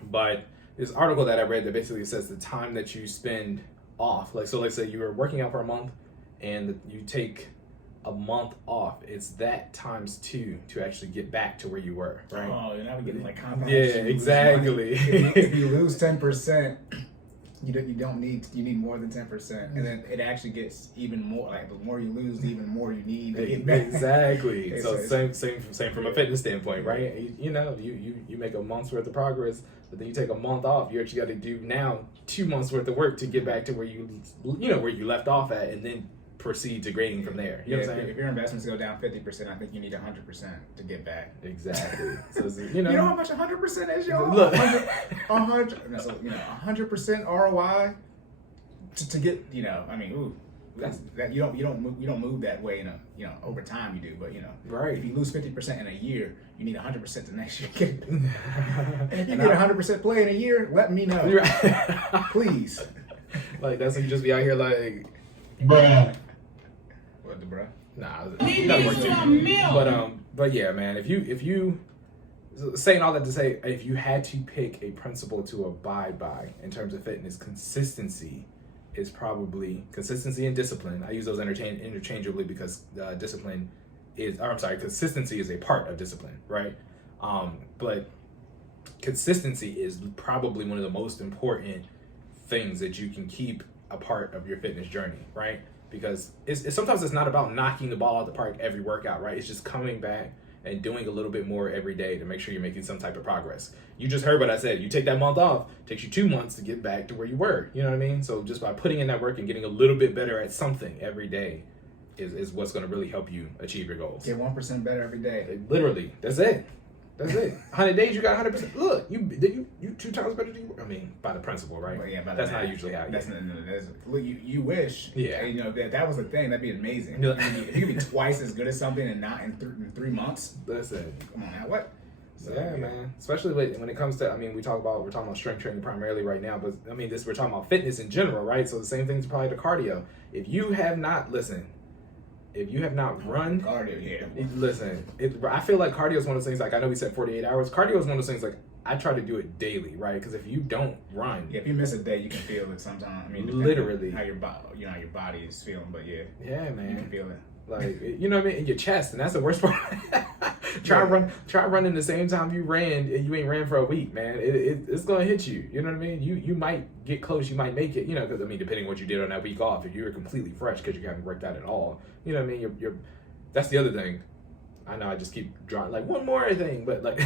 but this article that I read that basically says the time that you spend off, let's say you were working out for a month and you take a month off, it's that times 2 to actually get back to where you were, right? Oh, now we're getting like compound. Yeah, exactly. If you lose 10%, You need more than 10%, and then it actually gets even more. Like the more you lose, the even more you need to get back. Exactly. So same from a fitness standpoint, right? You know, you make a month's worth of progress, but then you take a month off. You actually got to do now 2 months worth of work to get back to where you left off at, and then proceed to grading from there. You know what I'm saying? If your investments go down 50%, I think you need 100% to get back. Exactly. So you know how much 100% is, y'all? Look. 100% ROI to get, I mean, ooh, that you don't move that way over time you do, but right. If you lose 50% in a year, you need 100% the next year. And if you get 100% play in a year, let me know, please. Like that's when you just be out here like, bruh. What the bruh? Nah, that works too. But yeah, man, if you saying all that to say, if you had to pick a principle to abide by in terms of fitness, consistency is probably consistency and discipline. I use those interchangeably because consistency is a part of discipline, right? But consistency is probably one of the most important things that you can keep a part of your fitness journey, right? Because sometimes it's not about knocking the ball out of the park every workout, right? It's just coming back and doing a little bit more every day to make sure you're making some type of progress. You just heard what I said. You take that month off, it takes you 2 months to get back to where you were. You know what I mean? So just by putting in that work and getting a little bit better at something every day is what's going to really help you achieve your goals. Get 1% better every day. Literally, that's it. That's it. 100 days, you got 100%. Look, you 2 times better than you were. I mean, by the principle, right? Well, yeah, that's not usually how. Look, you wish. Yeah. That was the thing. That'd be amazing. If you could be twice as good as something and not in 3 months. That's it. Come on now, what? So, yeah, man. Especially when it comes to, I mean, we're talking about strength training primarily right now, but I mean, we're talking about fitness in general, right? So the same thing's probably to cardio. If you have not run, cardio, yeah. Listen, I feel like cardio is one of those things, like I know we said 48 hours. Cardio is one of those things, like I try to do it daily, right? Because if you don't run. Yeah, if you miss a day, you can feel it sometimes. I mean, literally. How your body is feeling, but yeah. Yeah, man. You can feel it. Like, you know what I mean? In your chest, and that's the worst part. Try running the same time you ran, and you ain't ran for a week, man. It's gonna hit you. You know what I mean? You might get close, you might make it. Because I mean, depending on what you did on that week off, if you were completely fresh because you haven't worked out at all, you know what I mean? You're that's the other thing. I know I just keep drawing like one more thing, but like,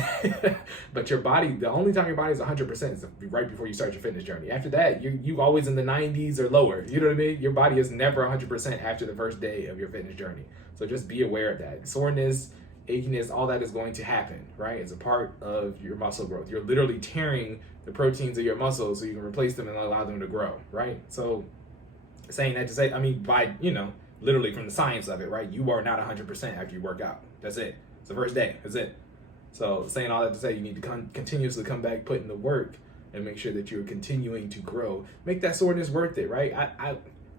but your body, the only time your body is 100% is right before you start your fitness journey. After that, you always in the 90s or lower. You know what I mean? Your body is never 100% after the first day of your fitness journey. So just be aware of that. Soreness, achiness, all that is going to happen, right? It's a part of your muscle growth. You're literally tearing the proteins of your muscles so you can replace them and allow them to grow, right? So saying that to say, I mean, by, literally from the science of it, right? You are not 100% after you work out. That's it. It's the first day. That's it. So saying all that to say, you need to continuously come back, put in the work, and make sure that you're continuing to grow. Make that soreness worth it, right?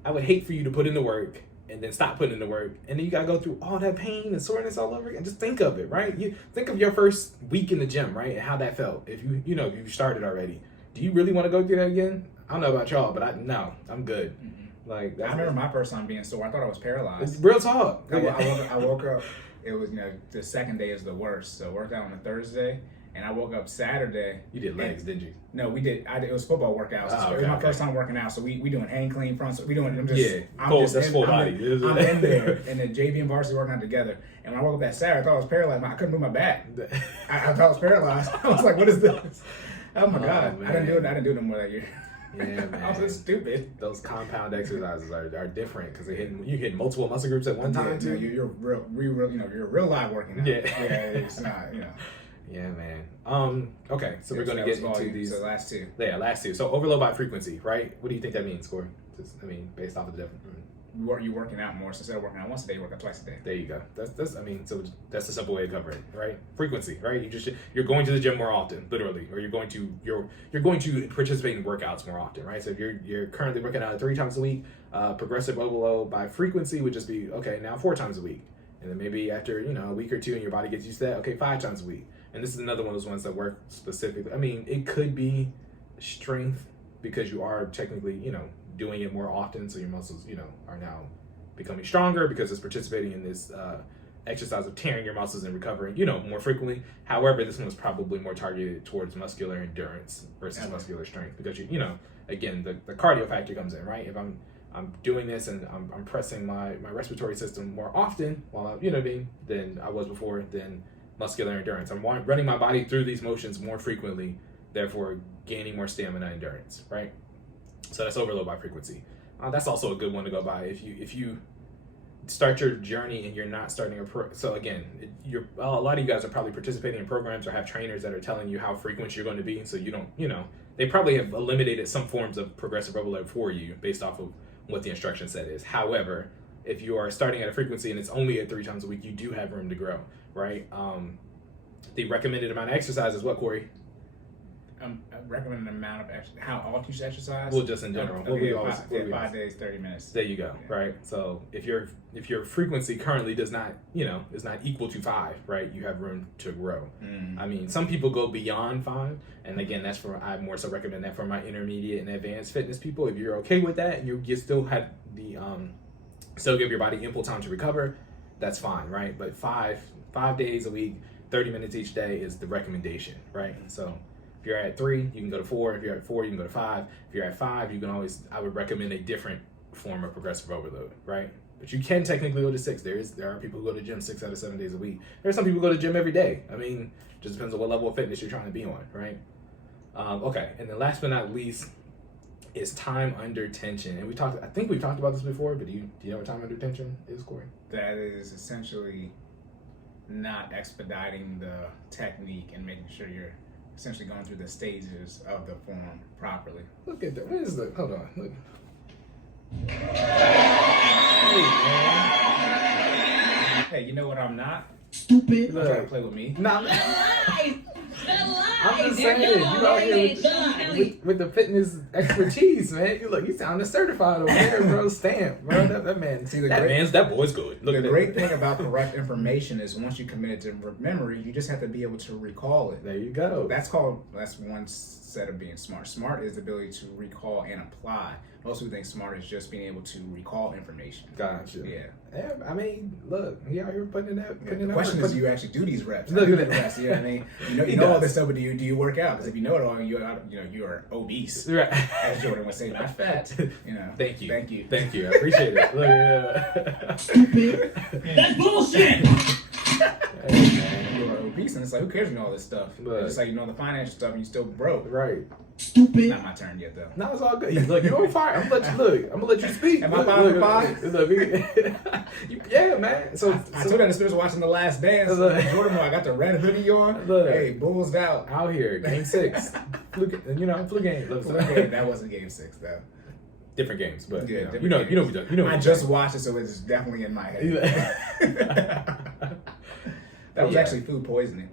I would hate for you to put in the work and then stop putting in the work, and then you gotta go through all that pain and soreness all over again. Just think of it, right? You think of your first week in the gym, right, and how that felt. If you started already, do you really want to go through that again? I don't know about y'all, but I'm good. Mm-hmm. Like I remember my first time being sore. I thought I was paralyzed. Real talk. I woke up. It was the second day is the worst. So I worked out on a Thursday, and I woke up Saturday. You did legs, didn't you? No, we did. It was football workouts. Oh, it was my first time working out. So we doing hang clean fronts. So we doing. That's full body. I'm in there, and then JV and varsity working out together. And when I woke up that Saturday, I thought I was paralyzed. I couldn't move my back. I thought I was paralyzed. I was like, "What is this?" Oh my god! Man. I didn't do no more that year. Yeah, man. I was just stupid. Those compound exercises are different because you hit multiple muscle groups at one time too. You're real live working out. Yeah, it's not. Yeah, man. Okay, so we're gonna get into these. So last two. Yeah, last two. So overload by frequency, right? What do you think that means, Cory? Based off of the different. You working out more, so instead of working out once a day, you work out twice a day. There you go. That's so that's the simple way to cover it, right? Frequency, right? You're going to the gym more often, literally, or you're going to participate in workouts more often, right? So if you're currently working out 3 times a week, progressive overload by frequency would just be okay, now 4 times a week, and then maybe after a week or two and your body gets used to that, okay, 5 times a week. And this is another one of those ones that work specifically. I mean, it could be strength because you are technically doing it more often, so your muscles, are now becoming stronger because it's participating in this exercise of tearing your muscles and recovering, you know, more frequently. However, this one was probably more targeted towards muscular endurance versus muscular strength, because you know, again, the cardio factor comes in, right? If I'm doing this and I'm pressing my respiratory system more often while I'm, you know what I mean, than I was before, then muscular endurance. I'm running my body through these motions more frequently, therefore gaining more stamina and endurance, right? So that's overload by frequency. That's also a good one to go by if you start your journey and you're not starting so again, a lot of you guys are probably participating in programs or have trainers that are telling you how frequent you're going to be, so you don't, you know, they probably have eliminated some forms of progressive overload for you based off of what the instruction set is. However, if you are starting at a frequency and it's only at 3 times a week, you do have room to grow, right? The recommended amount of exercise is what, Corey? Recommended amount of how often you should exercise? Well, just in general. Okay, 5 days, 30 minutes. There you go, right? So if your frequency currently does not, you know, is not equal to 5, right? You have room to grow. I mean, some people go beyond 5, and again, I more so recommend that for my intermediate and advanced fitness people. If you're okay with that, and you still have the still give your body ample time to recover, that's fine, right? But 5 days a week, 30 minutes each day is the recommendation, right? So if you're at 3, you can go to 4. If you're at 4, you can go to 5. If you're at 5, you can always, I would recommend a different form of progressive overload, right? But you can technically go to 6. There are people who go to gym 6 out of 7 days a week. There's some people who go to gym every day. I mean, just depends on what level of fitness you're trying to be on, right? Okay, and then last but not least is time under tension. And I think we've talked about this before, but do you know what time under tension is, Corey? That is essentially not expediting the technique and making sure you're essentially going through the stages of the form properly. Look at that. What is the? Hold on. Look. Hey, you know what I'm not? Stupid. You're trying to play with me. Nah, I'm just saying, you out here with the fitness expertise, man. You sound certified over there, bro. Stamp, bro. That man. See, that boy's good. The great thing about correct information is once you commit it to memory, you just have to be able to recall it. There you go. That's one set of being smart. Smart is the ability to recall and apply. Most people think smart is just being able to recall information. Gotcha. Yeah. I mean, look, you out here putting it out. The question is, do you actually do these reps? Look at that. Reps, you know what I mean? You know all this stuff, but do you work out? Because if you know it all, you are obese. Right. As Jordan would say, not fat. You know. Thank you. I appreciate it. Look, yeah. Stupid. That's bullshit. Hey, man, you're obese, and it's like, who cares? You know all this stuff. Right. It's like you know the financial stuff, and you still broke. Right. Stupid. It's not my turn yet, though. No, it's all good. Look, you're on fire. I'm gonna let you speak. Am I 5 for 5? Yeah, man. So I told that the watching The Last Dance. Jordan, I got the red hoodie on. Hey, Bulls out. Out here, game 6. flu game. That wasn't game 6 though. Different games, but yeah, you know. I just watched it, so it's definitely in my head. That was actually food poisoning.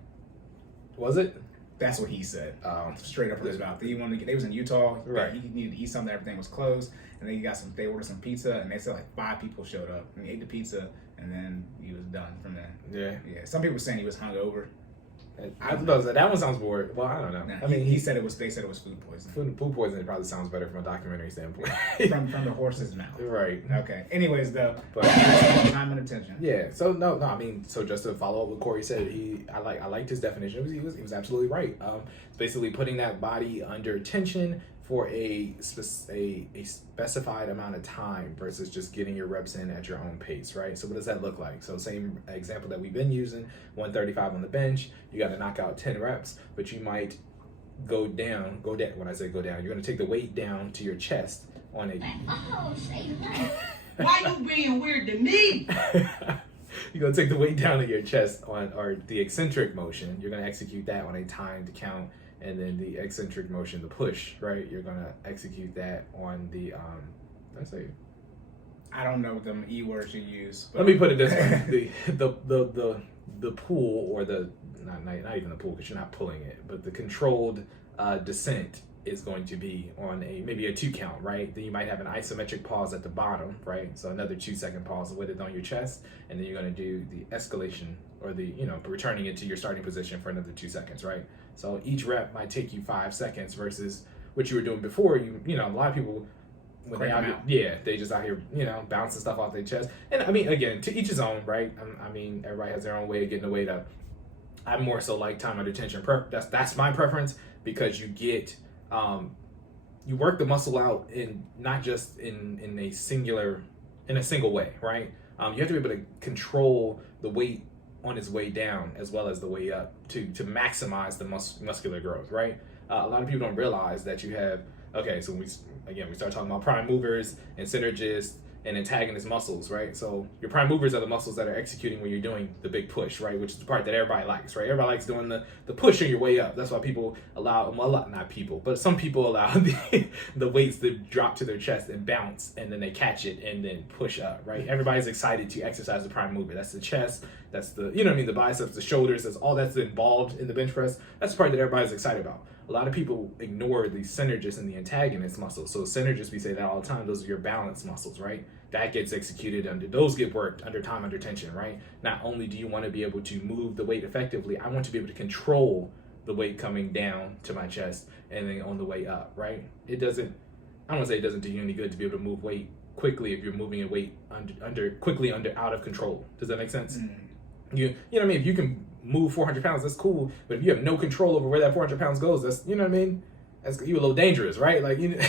Was it? That's what he said. Straight up from his mouth. They was in Utah. Right. He needed to eat something. Everything was closed, and then they ordered some pizza, and they said like 5 people showed up, and he ate the pizza, and then he was done from there. Yeah. Some people were saying he was hungover. I was about to say, that one sounds boring. Well, I don't know. Nah, I mean, they said it was food poisoning. Food poisoning probably sounds better from a documentary standpoint. from the horse's mouth. Right. Okay. Anyways, though, but time and attention. Yeah. So no. I mean, so just to follow up what Corey said, I liked his definition. He was absolutely right. It's basically putting that body under tension for a specified amount of time versus just getting your reps in at your own pace, right? So what does that look like? So same example that we've been using, 135 on the bench, you got to knock out 10 reps, but you might go down. When I say go down, you're going to take the weight down to your chest on a... Oh, say that. Why you being weird to me? You're going to take the weight down to your chest or the eccentric motion. You're going to execute that on a timed count. And then the eccentric motion, the push, right? You're gonna execute that on the I don't know them E words you use. Let me put it this way: the pull, or the not even the pull, because you're not pulling it, but the controlled descent is going to be on maybe a 2 count, right? Then you might have an isometric pause at the bottom, right? So another 2-second pause with it on your chest, and then you're going to do the escalation, or the returning it to your starting position for another 2 seconds, right? So each rep might take you 5 seconds versus what you were doing before. A lot of people when Crank they out 'em here, out. yeah, they just out here, bouncing stuff off their chest. And I mean, again, to each his own, right? I mean, everybody has their own way of getting the weight up. I more so like time under tension. That's my preference because you get you work the muscle out in not just in a single way, right? You have to be able to control the weight on its way down as well as the way up to maximize the muscular growth, right? A lot of people don't realize that you have, okay, so we start talking about prime movers and synergists and antagonist muscles, right? So your prime movers are the muscles that are executing when you're doing the big push, right? Which is the part that everybody likes, right? Everybody likes doing the push on your way up. That's why people allow, well, not people, but some people allow the weights to drop to their chest and bounce, and then they catch it and then push up, right? Everybody's excited to exercise the prime mover. That's the chest, that's the, the biceps, the shoulders, that's all that's involved in the bench press. That's the part that everybody's excited about. A lot of people ignore the synergist and the antagonist muscles. So synergists, we say that all the time, those are your balance muscles, right? That gets executed those get worked under time under tension, right? Not only do you want to be able to move the weight effectively, I want to be able to control the weight coming down to my chest and then on the way up, right? I don't want to say it doesn't do you any good to be able to move weight quickly if you're moving a weight out of control. Does that make sense? Mm. You know what I mean? If you can move 400 pounds, that's cool. But if you have no control over where that 400 pounds goes, that's, you know what I mean? You're a little dangerous, right? Like, you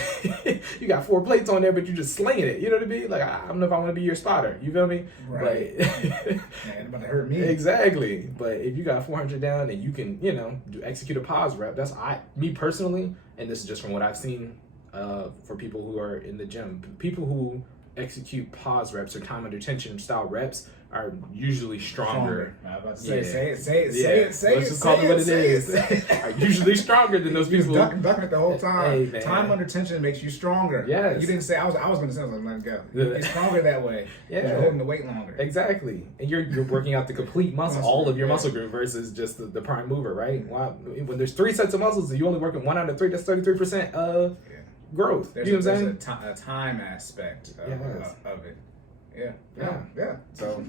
got 4 plates on there, but you're just slinging it. You know what I mean? Like, I don't know if I want to be your spotter. You feel me? Right. Man, about to hurt me. Exactly. But if you got 400 down and you can, execute a pause rep, me personally, and this is just from what I've seen for people who are in the gym, people who execute pause reps or time under tension style reps are usually stronger. I was about to say, Yeah. say it. Let's just call it what it is. Are usually stronger than those people. Ducking it the whole time. Hey, man. Time under tension makes you stronger. Yes. You didn't say, I was going to say, let it go. Yeah. You're stronger that way. Yeah. You're holding the weight longer. Exactly. And you're working out the complete muscle, all of your muscle group versus just the prime mover, right? Wow. When there's 3 sets of muscles and you only working 1 out of 3, that's 33% growth. There's, you know what I'm saying? There's a time aspect of it. Yeah. So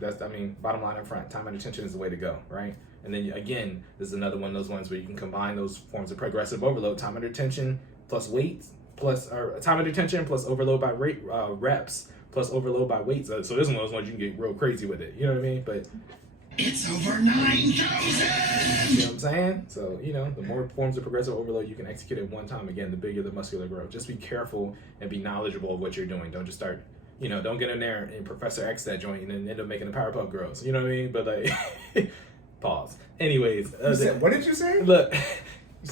that's I mean, bottom line up front, time under tension is the way to go, right? And then again, this is another one of those ones where you can combine those forms of progressive overload, time under tension plus weights, or time under tension plus overload by reps plus overload by weights. So this is one of those ones you can get real crazy with it. You know what I mean? But It's over 9,000! you know what I'm saying? So, the more forms of progressive overload you can execute at one time, again, the bigger the muscular growth. Just be careful and be knowledgeable of what you're doing. Don't just start, don't get in there and Professor X that joint and then end up making the Powerpuff Girls. You know what I mean? But, like, pause. Anyways. What did you say? Look, You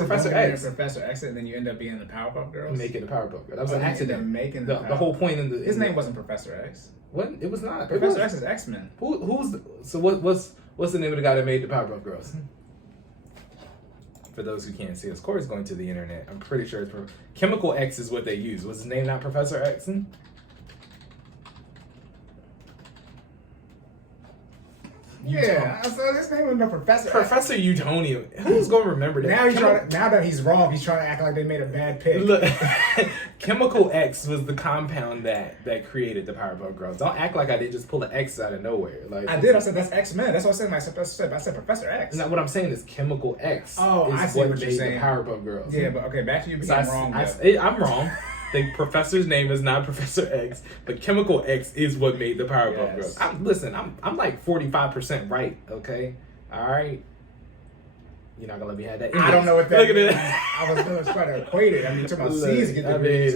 Professor said X. Professor X, and then you end up being the Powerpuff Girls? Making the Powerpuff Girl. That was an accident. Making the whole point in the... His name wasn't Professor X. What? It was not. Professor X is X-Men. What's the name of the guy that made the Powerpuff Girls? For those who can't see us, Corey's going to the internet. I'm pretty sure it's Chemical X is what they use. Was his name not Professor X? Yeah, so his name was no Professor. Professor Utonium. Who's going to remember that? Now that he's wrong, he's trying to act like they made a bad pick. Look, Chemical X was the compound that created the Powerpuff Girls. Don't act like I did just pull an X out of nowhere. Like I did. I said that's X-Men. That's what I said. I said Professor X. Now what I'm saying is Chemical X. Oh, is I see what you're made saying. The Powerpuff Girls. Yeah, but okay, back to you being wrong. I'm wrong. The professor's name is not Professor X, but Chemical X is what made the Powerpuff Girls. I'm like 45% right, okay? All right? You're not going to let me have that. I don't know what that Look is. at that. I was going to try to equate it. I mean, to my C's get degrees.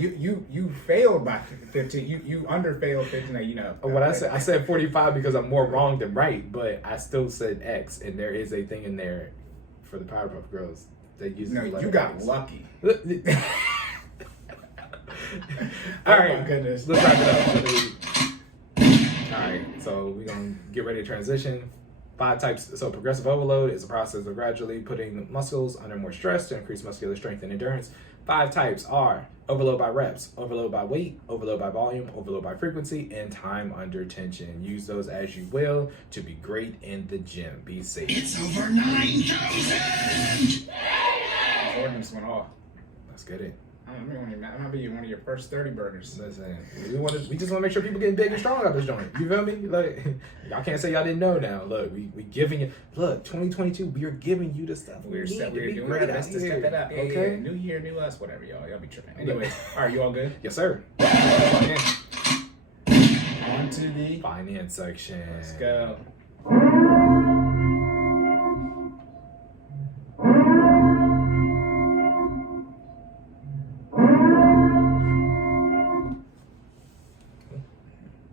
You failed by 15. You under-failed 15, What I said 45 because I'm more wrong than right, but I still said X, and there is a thing in there for the Powerpuff Girls. They use No, you got lucky. All right, my goodness. Let's wrap it up. All right, so we're gonna get ready to transition. 5 types. So progressive overload is a process of gradually putting muscles under more stress to increase muscular strength and endurance. 5 types are overload by reps, overload by weight, overload by volume, overload by frequency, and time under tension. Use those as you will to be great in the gym. Be safe. It's over 9,000! Jordan just went off. Let's get it. I might be one of your first 30 burgers. Listen, we just want to make sure people getting big and strong out this joint. You feel me? Like, y'all can't say y'all didn't know now. Look, we giving you, look, 2022, we're giving you the stuff We're doing doing our best to step it up. Okay. Yeah. New year, new us, whatever, y'all. Y'all be tripping. Anyways, all right, you all good? Yes, sir. On to the Finance section. Let's go.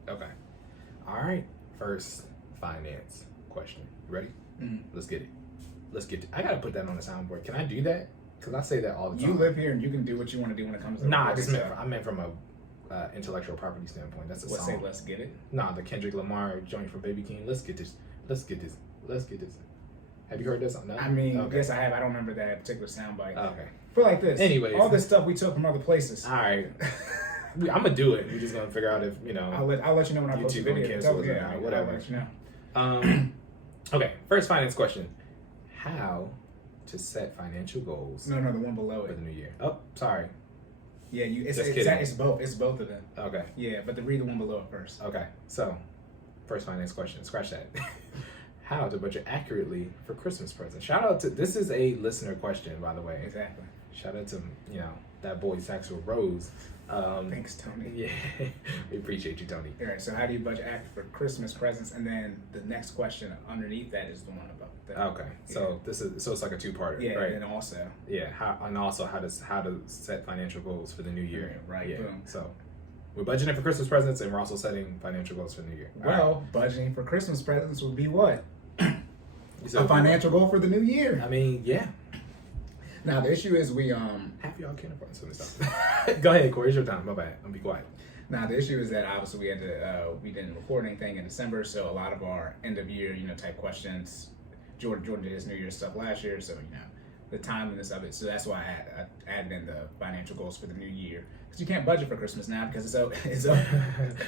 Okay. All right. First finance question. You ready? Mhm. Let's get it. I gotta put that on the soundboard. Can I do that? Because I say that all the time. You live here and you can do what you want to do when it comes to Nah, recording, I meant from a intellectual property standpoint. That's a Let's song. say let's get it. Nah, the Kendrick Lamar joint from Baby King. Let's get this. Have you heard this? No? I mean, Okay. yes, I have. I don't remember that particular soundbite. Okay. Feel like this. Anyways. all this stuff we took from other places. All right. I'm gonna do it. We're just gonna figure out if I'll let you know when I post the YouTube gonna video. cancel us or Yeah, not, I'll whatever. let you know. Okay. First finance question: how to set financial goals No, the one below for it. the new year? Oh, sorry. Yeah, Just kidding. it's both. It's both of them. Okay. Yeah, but read the one below it first. Okay. So, first finance question. Scratch that. How to budget accurately for Christmas presents. Shout out to, this is a listener question, by the way. Exactly. Shout out to, that boy Saxel Rose. Thanks, Tony. Yeah, we appreciate you, Tony. All right. So, how do you budget act for Christmas presents? And then the next question underneath that is the one about that. Okay, so it's like a two-parter, Yeah, right? and also. Yeah, how to set financial goals for the new year. Right. Yeah. Boom. So we're budgeting for Christmas presents, and we're also setting financial goals for the new year. Well, budgeting for Christmas presents would be what? So, A financial goal for the new year. I mean, yeah. Now the issue is we Half y'all can't afford some of this stuff. Go ahead, Corey. It's your time. My bad. I'm be quiet. Now the issue is that obviously we had to we didn't record anything in December, so a lot of our end of year type questions. Jordan did his New Year's stuff last year, so the timeliness of it. So that's why I added in the financial goals for the new year, because you can't budget for Christmas now because it's up.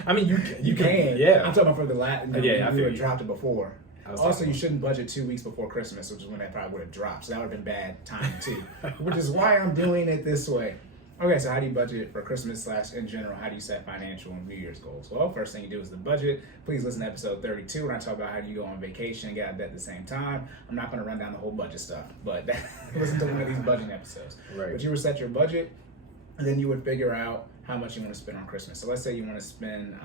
I mean, you can. Yeah. I'm talking about for the last. Yeah, I we feel would you. dropped it before. Also, talking you about- shouldn't budget 2 weeks before Christmas, which is when that probably would have dropped. So that would have been bad timing too, which is why I'm doing it this way. Okay, so how do you budget for Christmas / in general? How do you set financial and New Year's goals? Well, first thing you do is the budget. Please listen to episode 32 when I talk about how do you go on vacation and get out of debt at the same time. I'm not going to run down the whole budget stuff, but listen to one of these budget episodes. Right. But you would set your budget, and then you would figure out how much you want to spend on Christmas. So let's say you want to spend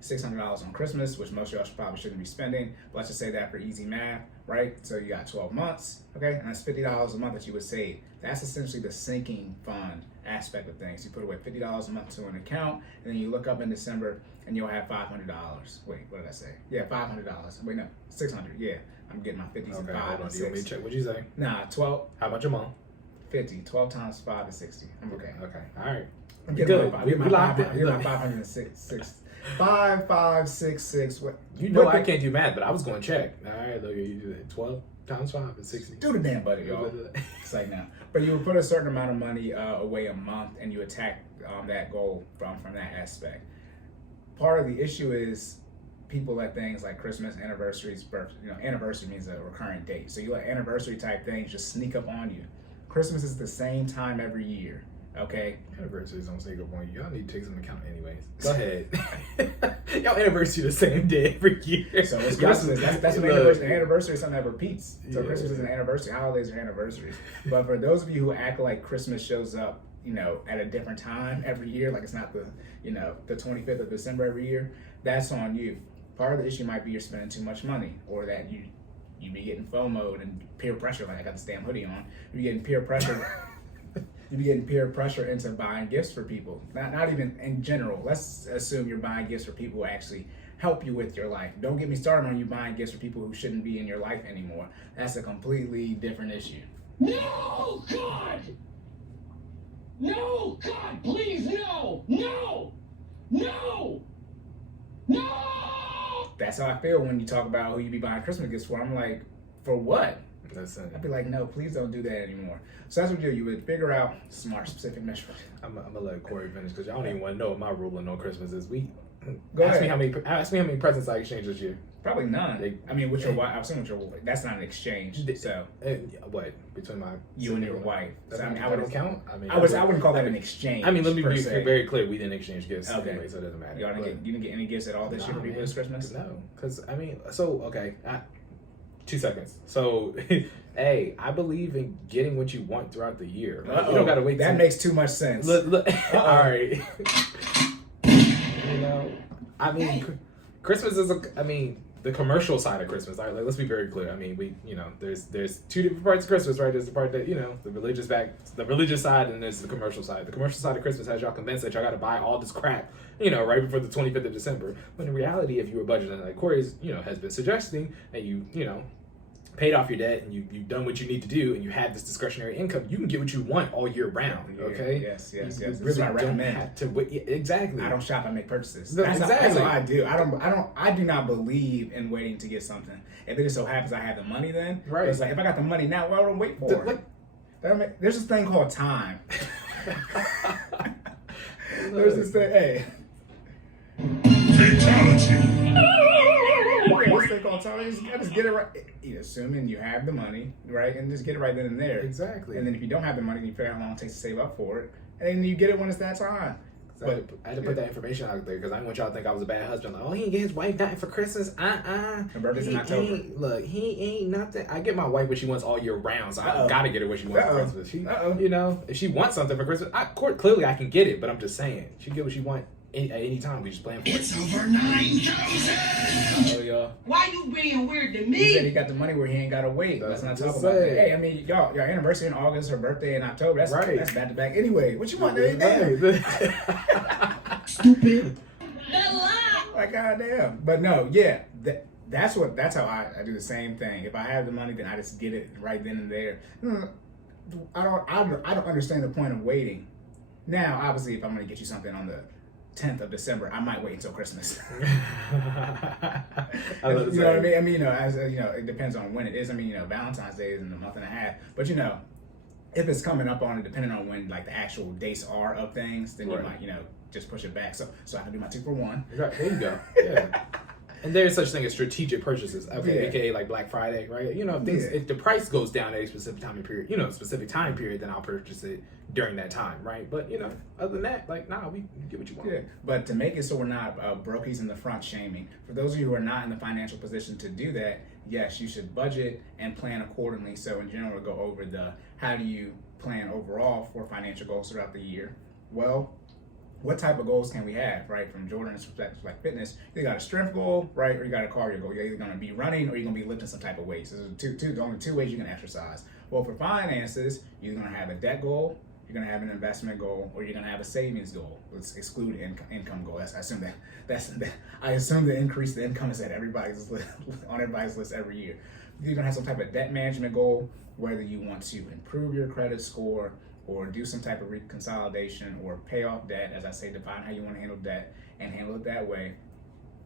$600 on Christmas, which most of y'all probably shouldn't be spending. But let's just say that for easy math, right? So you got 12 months, okay? And that's $50 a month that you would save. That's essentially the sinking fund aspect of things. You put away $50 a month to an account, and then you look up in December, and you'll have $500. Wait, what did I say? Yeah, $500. Wait, no, $600. Yeah, I'm getting my 50s and Okay, 5 hold on. and Do you want me 6. to check? What'd you say? Nah, 12, How much a month? 50. 12 times 5 is 60. I'm okay. Okay. All right. I'm We getting good. my, We locked it. I'm getting my 506. 5, 5, 6, 6. What? You know But I can't do math, but I was going to check. All right, look, you do that. 12 times 5 is 60. Do the damn budget, y'all. It's like now. But you would put a certain amount of money away a month, and you attack that goal from that aspect. Part of the issue is people let things like Christmas, anniversaries, birth. Anniversary means a recurring date. So you let anniversary type things just sneak up on you. Christmas is the same time every year. Okay. Anniversaries don't sneak up on you. Y'all need to take some account anyways. Go ahead. Y'all anniversary the same day every year. So it's Christmas. That's an anniversary. An anniversary is something that repeats. So Yeah. Christmas is an anniversary. Holidays are anniversaries. But for those of you who act like Christmas shows up, at a different time every year, like it's not the 25th of December every year, that's on you. Part of the issue might be you're spending too much money, or that you be getting FOMO and peer pressure. Like I got this damn hoodie on. You be getting peer pressure. You be getting peer pressure into buying gifts for people. Not even in general. Let's assume you're buying gifts for people who actually help you with your life. Don't get me started on you buying gifts for people who shouldn't be in your life anymore. That's a completely different issue. No, God! No, God, please, no! No! No! No! That's how I feel when you talk about who you be buying Christmas gifts for. I'm like, for what? Listen, I'd be like, no, please don't do that anymore. So that's what you do. You would figure out smart, specific measures. I'm gonna let Corey finish because y'all don't even want to know what my ruling on Christmas is. Go Ask ahead. me how many presents I exchanged this year. Probably none. I mean, with your wife, I was saying with your wife, that's not an exchange. So what between you and your wife? So, I mean, I wouldn't count. I mean, I wouldn't call that an exchange. I mean, let me be very clear. We didn't exchange gifts anyway, so it doesn't matter. You didn't get any gifts at all this year for people's Christmas? No, because I mean, so okay. 2 seconds. So, hey, I believe in getting what you want throughout the year. Right? You don't gotta wait. That makes too much sense. Look. All right. You know, I mean, Christmas is the commercial side of Christmas. All right, let's be very clear. I mean, there's two different parts of Christmas, right? There's the part that, the religious side, and there's the commercial side. The commercial side of Christmas has y'all convinced that y'all got to buy all this crap, right before the 25th of December. When in reality, if you were budgeting, like Corey's, has been suggesting, that you paid off your debt and you've done what you need to do and you have this discretionary income, you can get what you want all year round. Okay. Yes. You This really is what I don't recommend. have to wait. Exactly. I don't shop. I make purchases. That's what I do. I do not believe in waiting to get something. If it just so happens I have the money, then right. It's like if I got the money now, why would I wait for it? There's this thing called time. There's this thing. Hey. Fatality. This thing called time. Just get it right. Assuming you have the money, right, and just get it right then and there. Exactly. And then if you don't have the money, then you figure out how long it takes to save up for it, and then you get it when it's that time. But I had to put that information out there because I didn't want y'all to think I was a bad husband. Like, oh, he ain't get his wife nothing for Christmas. Her birthday's in October. Look, he ain't nothing. I get my wife what she wants all year round, so I gotta get her what she wants for Christmas. If she wants something for Christmas, clearly I can get it. But I'm just saying, she get what she want at any time. We just plan for it. It's over 9,000. Oh, y'all. Why you being weird to me? He said he got the money where he ain't gotta wait. Let's not talk about that. Hey, I mean, y'all anniversary in August, her birthday in October. That's right. That's back to back. Anyway, what you want? Stupid. Like goddamn. But no, yeah, that's how I do the same thing. If I have the money, then I just get it right then and there. I don't understand the point of waiting. Now, obviously, if I'm gonna get you something on the 10th of December, I might wait until Christmas. You know what I mean? I mean, it depends on when it is. I mean, Valentine's Day is in a month and a half. But if it's coming up on it, depending on when like the actual dates are of things, then you might, just push it back. So I can do my 2-for-1. Right, there you go. Yeah. And there's such thing as strategic purchases, aka like Black Friday, right? If the price goes down at a specific time period, then I'll purchase it during that time, right? But other than that, like, nah, we get what you want. Yeah. But to make it so we're not brokies in the front shaming, for those of you who are not in the financial position to do that, yes, you should budget and plan accordingly. So in general, we'll go over how do you plan overall for financial goals throughout the year. Well, what type of goals can we have, right? From Jordan's perspective, like fitness, you got a strength goal, right? Or you got a cardio goal. You're either going to be running or you're going to be lifting some type of weights. So there's the only two ways you can exercise. Well, for finances, you're going to have a debt goal, you're going to have an investment goal, or you're going to have a savings goal. Let's exclude income goal. I assume the increase the income is at everybody's list, on everybody's list every year. You're going to have some type of debt management goal, whether you want to improve your credit score, or do some type of consolidation, or pay off debt. As I say, define how you want to handle debt and handle it that way.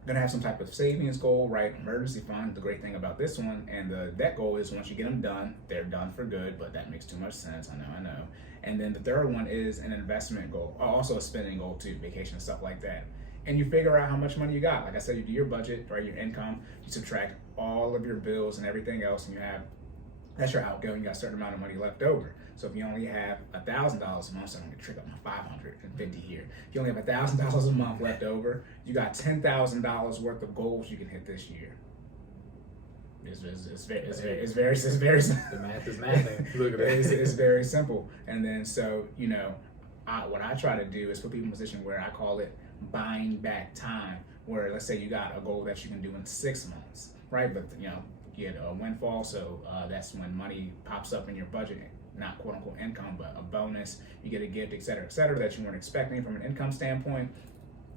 Gonna have some type of savings goal, right? Emergency fund. The great thing about this one and the debt goal is once you get them done, they're done for good, but that makes too much sense. I know. And then the third one is an investment goal, also a spending goal too, vacation and stuff like that. And you figure out how much money you got. Like I said, you do your budget, right? Your income, you subtract all of your bills and everything else, and that's your outgoing. You got a certain amount of money left over. So if you only have $1,000 a month, so I'm gonna trick up my 550 here. If you only have $1,000 a month left over, you got $10,000 worth of goals you can hit this year. It's very the math is mathing. Look at it. It's very simple. And then what I try to do is put people in a position where I call it buying back time. Where let's say you got a goal that you can do in 6 months, right? But you get a windfall, so that's when money pops up in your budget. Not quote unquote income, but a bonus, you get a gift, et cetera, that you weren't expecting from an income standpoint.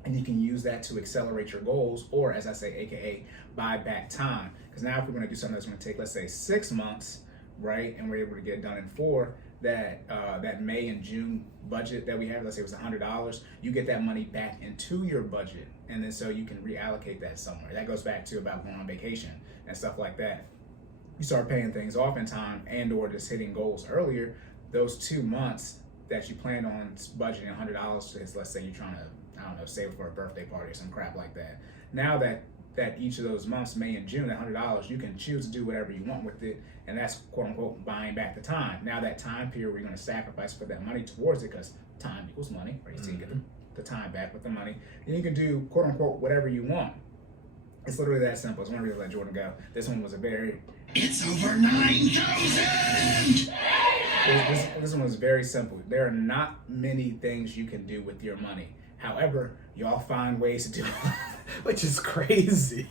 And you can use that to accelerate your goals, or as I say, AKA buy back time. Because now if we're gonna do something that's gonna take, let's say 6 months, right? And we're able to get it done in 4, that May and June budget that we have, let's say it was $100, you get that money back into your budget. And then so you can reallocate that somewhere. That goes back to about going on vacation and stuff like that. You start paying things off in time and or just hitting goals earlier. Those 2 months that you planned on budgeting $100 is, let's say you're trying to, save for a birthday party or some crap like that. Now that that each of those months, May and June, that $100, you can choose to do whatever you want with it, and that's quote unquote buying back the time. Now that time period where you're going to sacrifice, put that money towards it, because time equals money, right? So you get the time back with the money, and you can do quote unquote whatever you want. It's literally that simple. It's one reason I let Jordan go. This one was a very. It's over 9,000! This one was very simple. There are not many things you can do with your money. However, y'all find ways to do it. Which is crazy.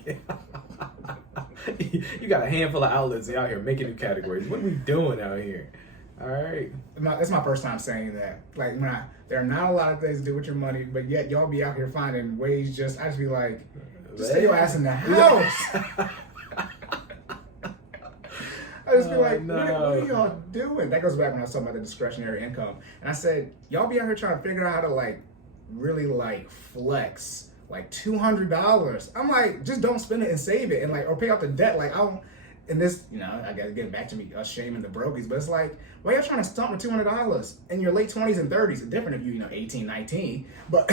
You got a handful of outlets out here making new categories. What are we doing out here? All right. It's my first time saying that. Like, there are not a lot of things to do with your money, but yet y'all be out here finding ways. I just be like, just stay your ass in the house. I just be like, no. what are y'all doing? That goes back when I was talking about the discretionary income. And I said, y'all be out here trying to figure out how to like really like flex like $200. I'm like, just don't spend it and save it, and like, or pay off the debt. Like, and this, I gotta get back to me, us shaming the brokies, but it's like, why y'all trying to stump with $200 in your late 20s and 30s? It's different if you 18, 19, but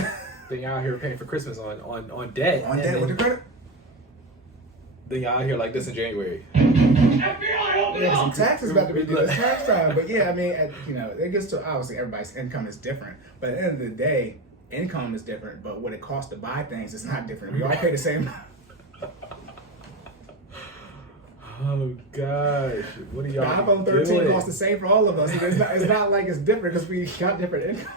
then y'all out here paying for Christmas on debt. On debt with the credit. Then y'all out here like this in January. FBI, open Yeah, some up! taxes about to be due. It's tax time, but yeah, I mean, it gets to, obviously everybody's income is different, but at the end of the day, income is different, but what it costs to buy things is not different. We all pay the same. Oh gosh, what are y'all The iPhone 13 costs the same for all of us. It's not like it's different because we got different incomes.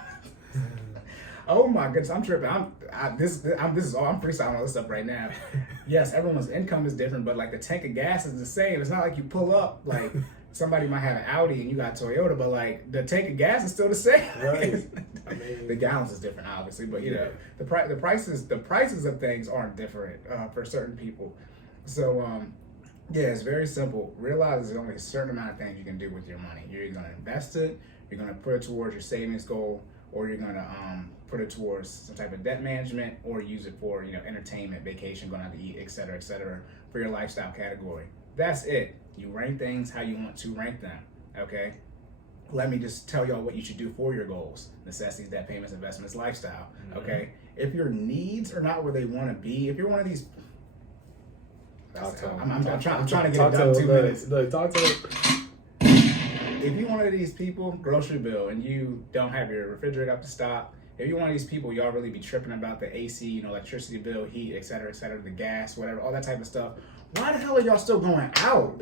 Oh my goodness, I'm tripping. I'm freestyling all this stuff right now. Yes, everyone's income is different, but like the tank of gas is the same. It's not like you pull up like somebody might have an Audi and you got Toyota, but like the tank of gas is still the same. Right. I mean, the gallons is different, obviously, but the prices of things aren't different for certain people. So yeah, it's very simple. Realize there's only a certain amount of things you can do with your money. You're either going to invest it, you're going to put it towards your savings goal, or you're going to put it towards some type of debt management, or use it for entertainment, vacation, going out to eat, et cetera, for your lifestyle category. That's it. You rank things how you want to rank them. Okay. Let me just tell y'all what you should do for your goals: necessities, debt payments, investments, lifestyle. Okay. If your needs are not where they want to be, if you're one of these. I'm trying to get it done in 2 minutes. Talk to him. If you're one of these people, grocery bill, and you don't have your refrigerator up to stop, if you're one of these people, y'all really be tripping about the AC, electricity bill, heat, et cetera, the gas, whatever, all that type of stuff. Why the hell are y'all still going out?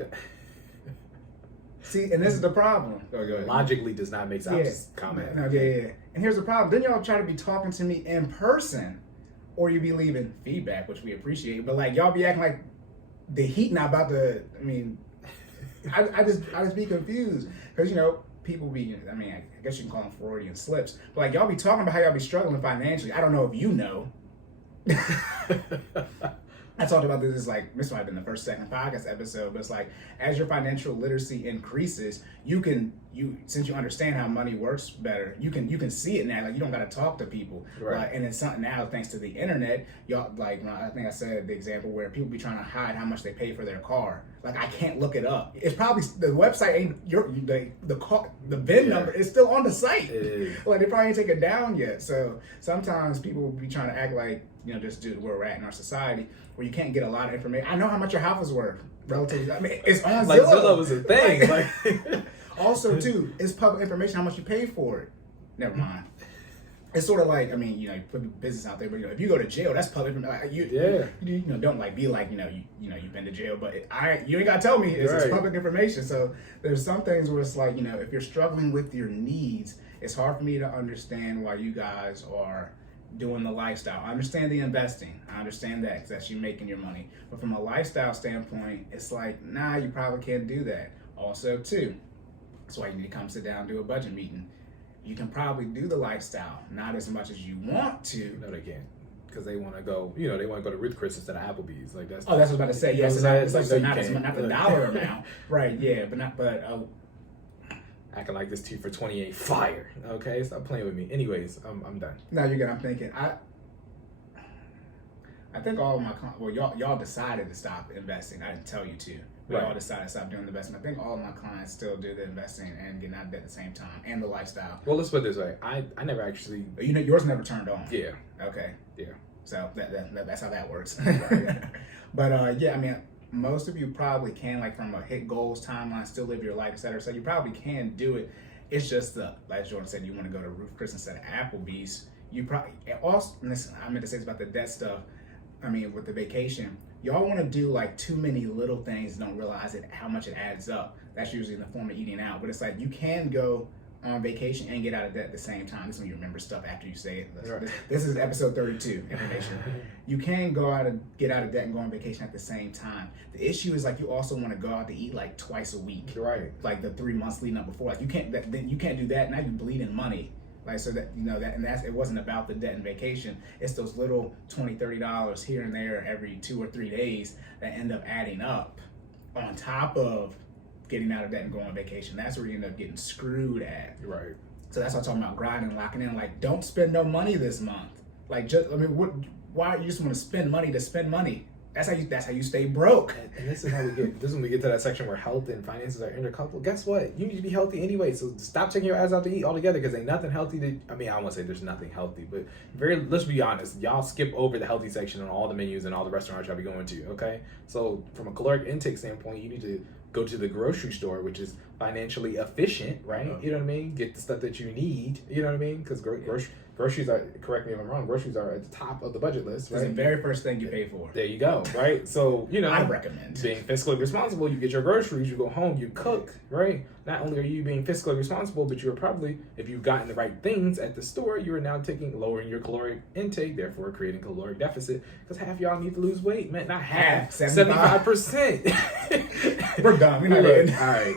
See, and this is the problem. Go ahead. Logically does not make sense. Yeah. Just comment. No, yeah. And here's the problem. Then y'all try to be talking to me in person, or you be leaving feedback, which we appreciate, but like y'all be acting like the heat not about to, I just be confused because people be, I guess you can call them Freudian slips, but like y'all be talking about how y'all be struggling financially. I don't know if you know. I talked about this might have been the second podcast episode, but it's like, as your financial literacy increases, since you understand how money works better, you can see it now. Like, you don't got to talk to people. Right. And it's something now, thanks to the internet, y'all, like, I think I said the example where people be trying to hide how much they pay for their car. Like, I can't look it up. It's probably, the website ain't, the VIN number is still on the site. Like, they probably ain't taken it down yet. So sometimes people will be trying to act like, just due to where we're at in our society, where you can't get a lot of information. I know how much your house is worth, relatively. It's on like Zillow. Zillow was a thing. Also, too, it's public information how much you pay for it. Never mind. It's sort of like, you put the business out there, but if you go to jail, that's public information. You don't be like, you've been to jail, but you ain't gotta tell me. It's public information. So there's some things where it's like, if you're struggling with your needs, it's hard for me to understand why you guys are doing the lifestyle. I understand the investing. I understand that, because that's you making your money. But from a lifestyle standpoint, it's like, nah, you probably can't do that. Also, too, that's why you need to come sit down and do a budget meeting. You can probably do the lifestyle, not as much as you want to. No, they can't, because they want to go. They want to go to Ruth Chris instead of Applebee's. Like that's. Oh, that's what I was about to say. Yes, not the dollar amount, right? Yeah, but acting like this tea for 28 fire. Okay, stop playing with me. Anyways, I'm done. No, you're good. I'm thinking. I think all of my y'all decided to stop investing. I didn't tell you to. We all decided to stop doing the investment. I think all of my clients still do the investing and getting out of debt at the same time, and the lifestyle. Well, let's put it this way. I never actually. Yours never turned on. Yeah. Okay. Yeah. So that's how that works. But yeah, I mean, most of you probably can, like from a hit goals timeline, still live your life, etc. So you probably can do it. It's just like Jordan said, you want to go to Ruth Chris instead of Applebee's. You probably also, and this, I meant to say this about the debt stuff. I mean, with the vacation, y'all want to do like too many little things, don't realize it how much it adds up. That's usually in the form of eating out. But it's like you can go on vacation and get out of debt at the same time. This is when you remember stuff after you say it. Right. This is episode 32 information. You can get out of debt and go on vacation at the same time. The issue is like you also want to go out to eat like twice a week. Right. Like the 3 months leading up before. Like you can't do that. Now you bleed in money. Like, so that, you know, that, and that's, it wasn't about the debt and vacation. It's those little $20, $30 here and there every 2 or 3 days that end up adding up on top of getting out of debt and going on vacation. That's where you end up getting screwed at. Right. So that's what I'm talking about, grinding, locking in. Like, don't spend no money this month. Like, just, I mean, why you just want to spend money to spend money? That's how you stay broke. And this is how we get. This is when we get to that section where health and finances are intercoupled. Guess what? You need to be healthy anyway. So stop taking your ass out to eat altogether, because ain't nothing healthy. I mean, I won't say there's nothing healthy, but let's be honest. Y'all skip over the healthy section on all the menus and all the restaurants y'all be going to. Okay, so from a caloric intake standpoint, you need to go to the grocery store, which is financially efficient, right? You know what I mean? Get the stuff that you need. You know what I mean? Because groceries are, correct me if I'm wrong, groceries are at the top of the budget list, right? It's the very first thing you pay for. There you go, right? So, you know, I recommend being fiscally responsible. You get your groceries, you go home, you cook, right? Not only are you being fiscally responsible, but you're probably, if you've gotten the right things at the store, you are now lowering your caloric intake, therefore creating caloric deficit, because half y'all need to lose weight, man. Not half, 75%. We're done. We're not good. All right.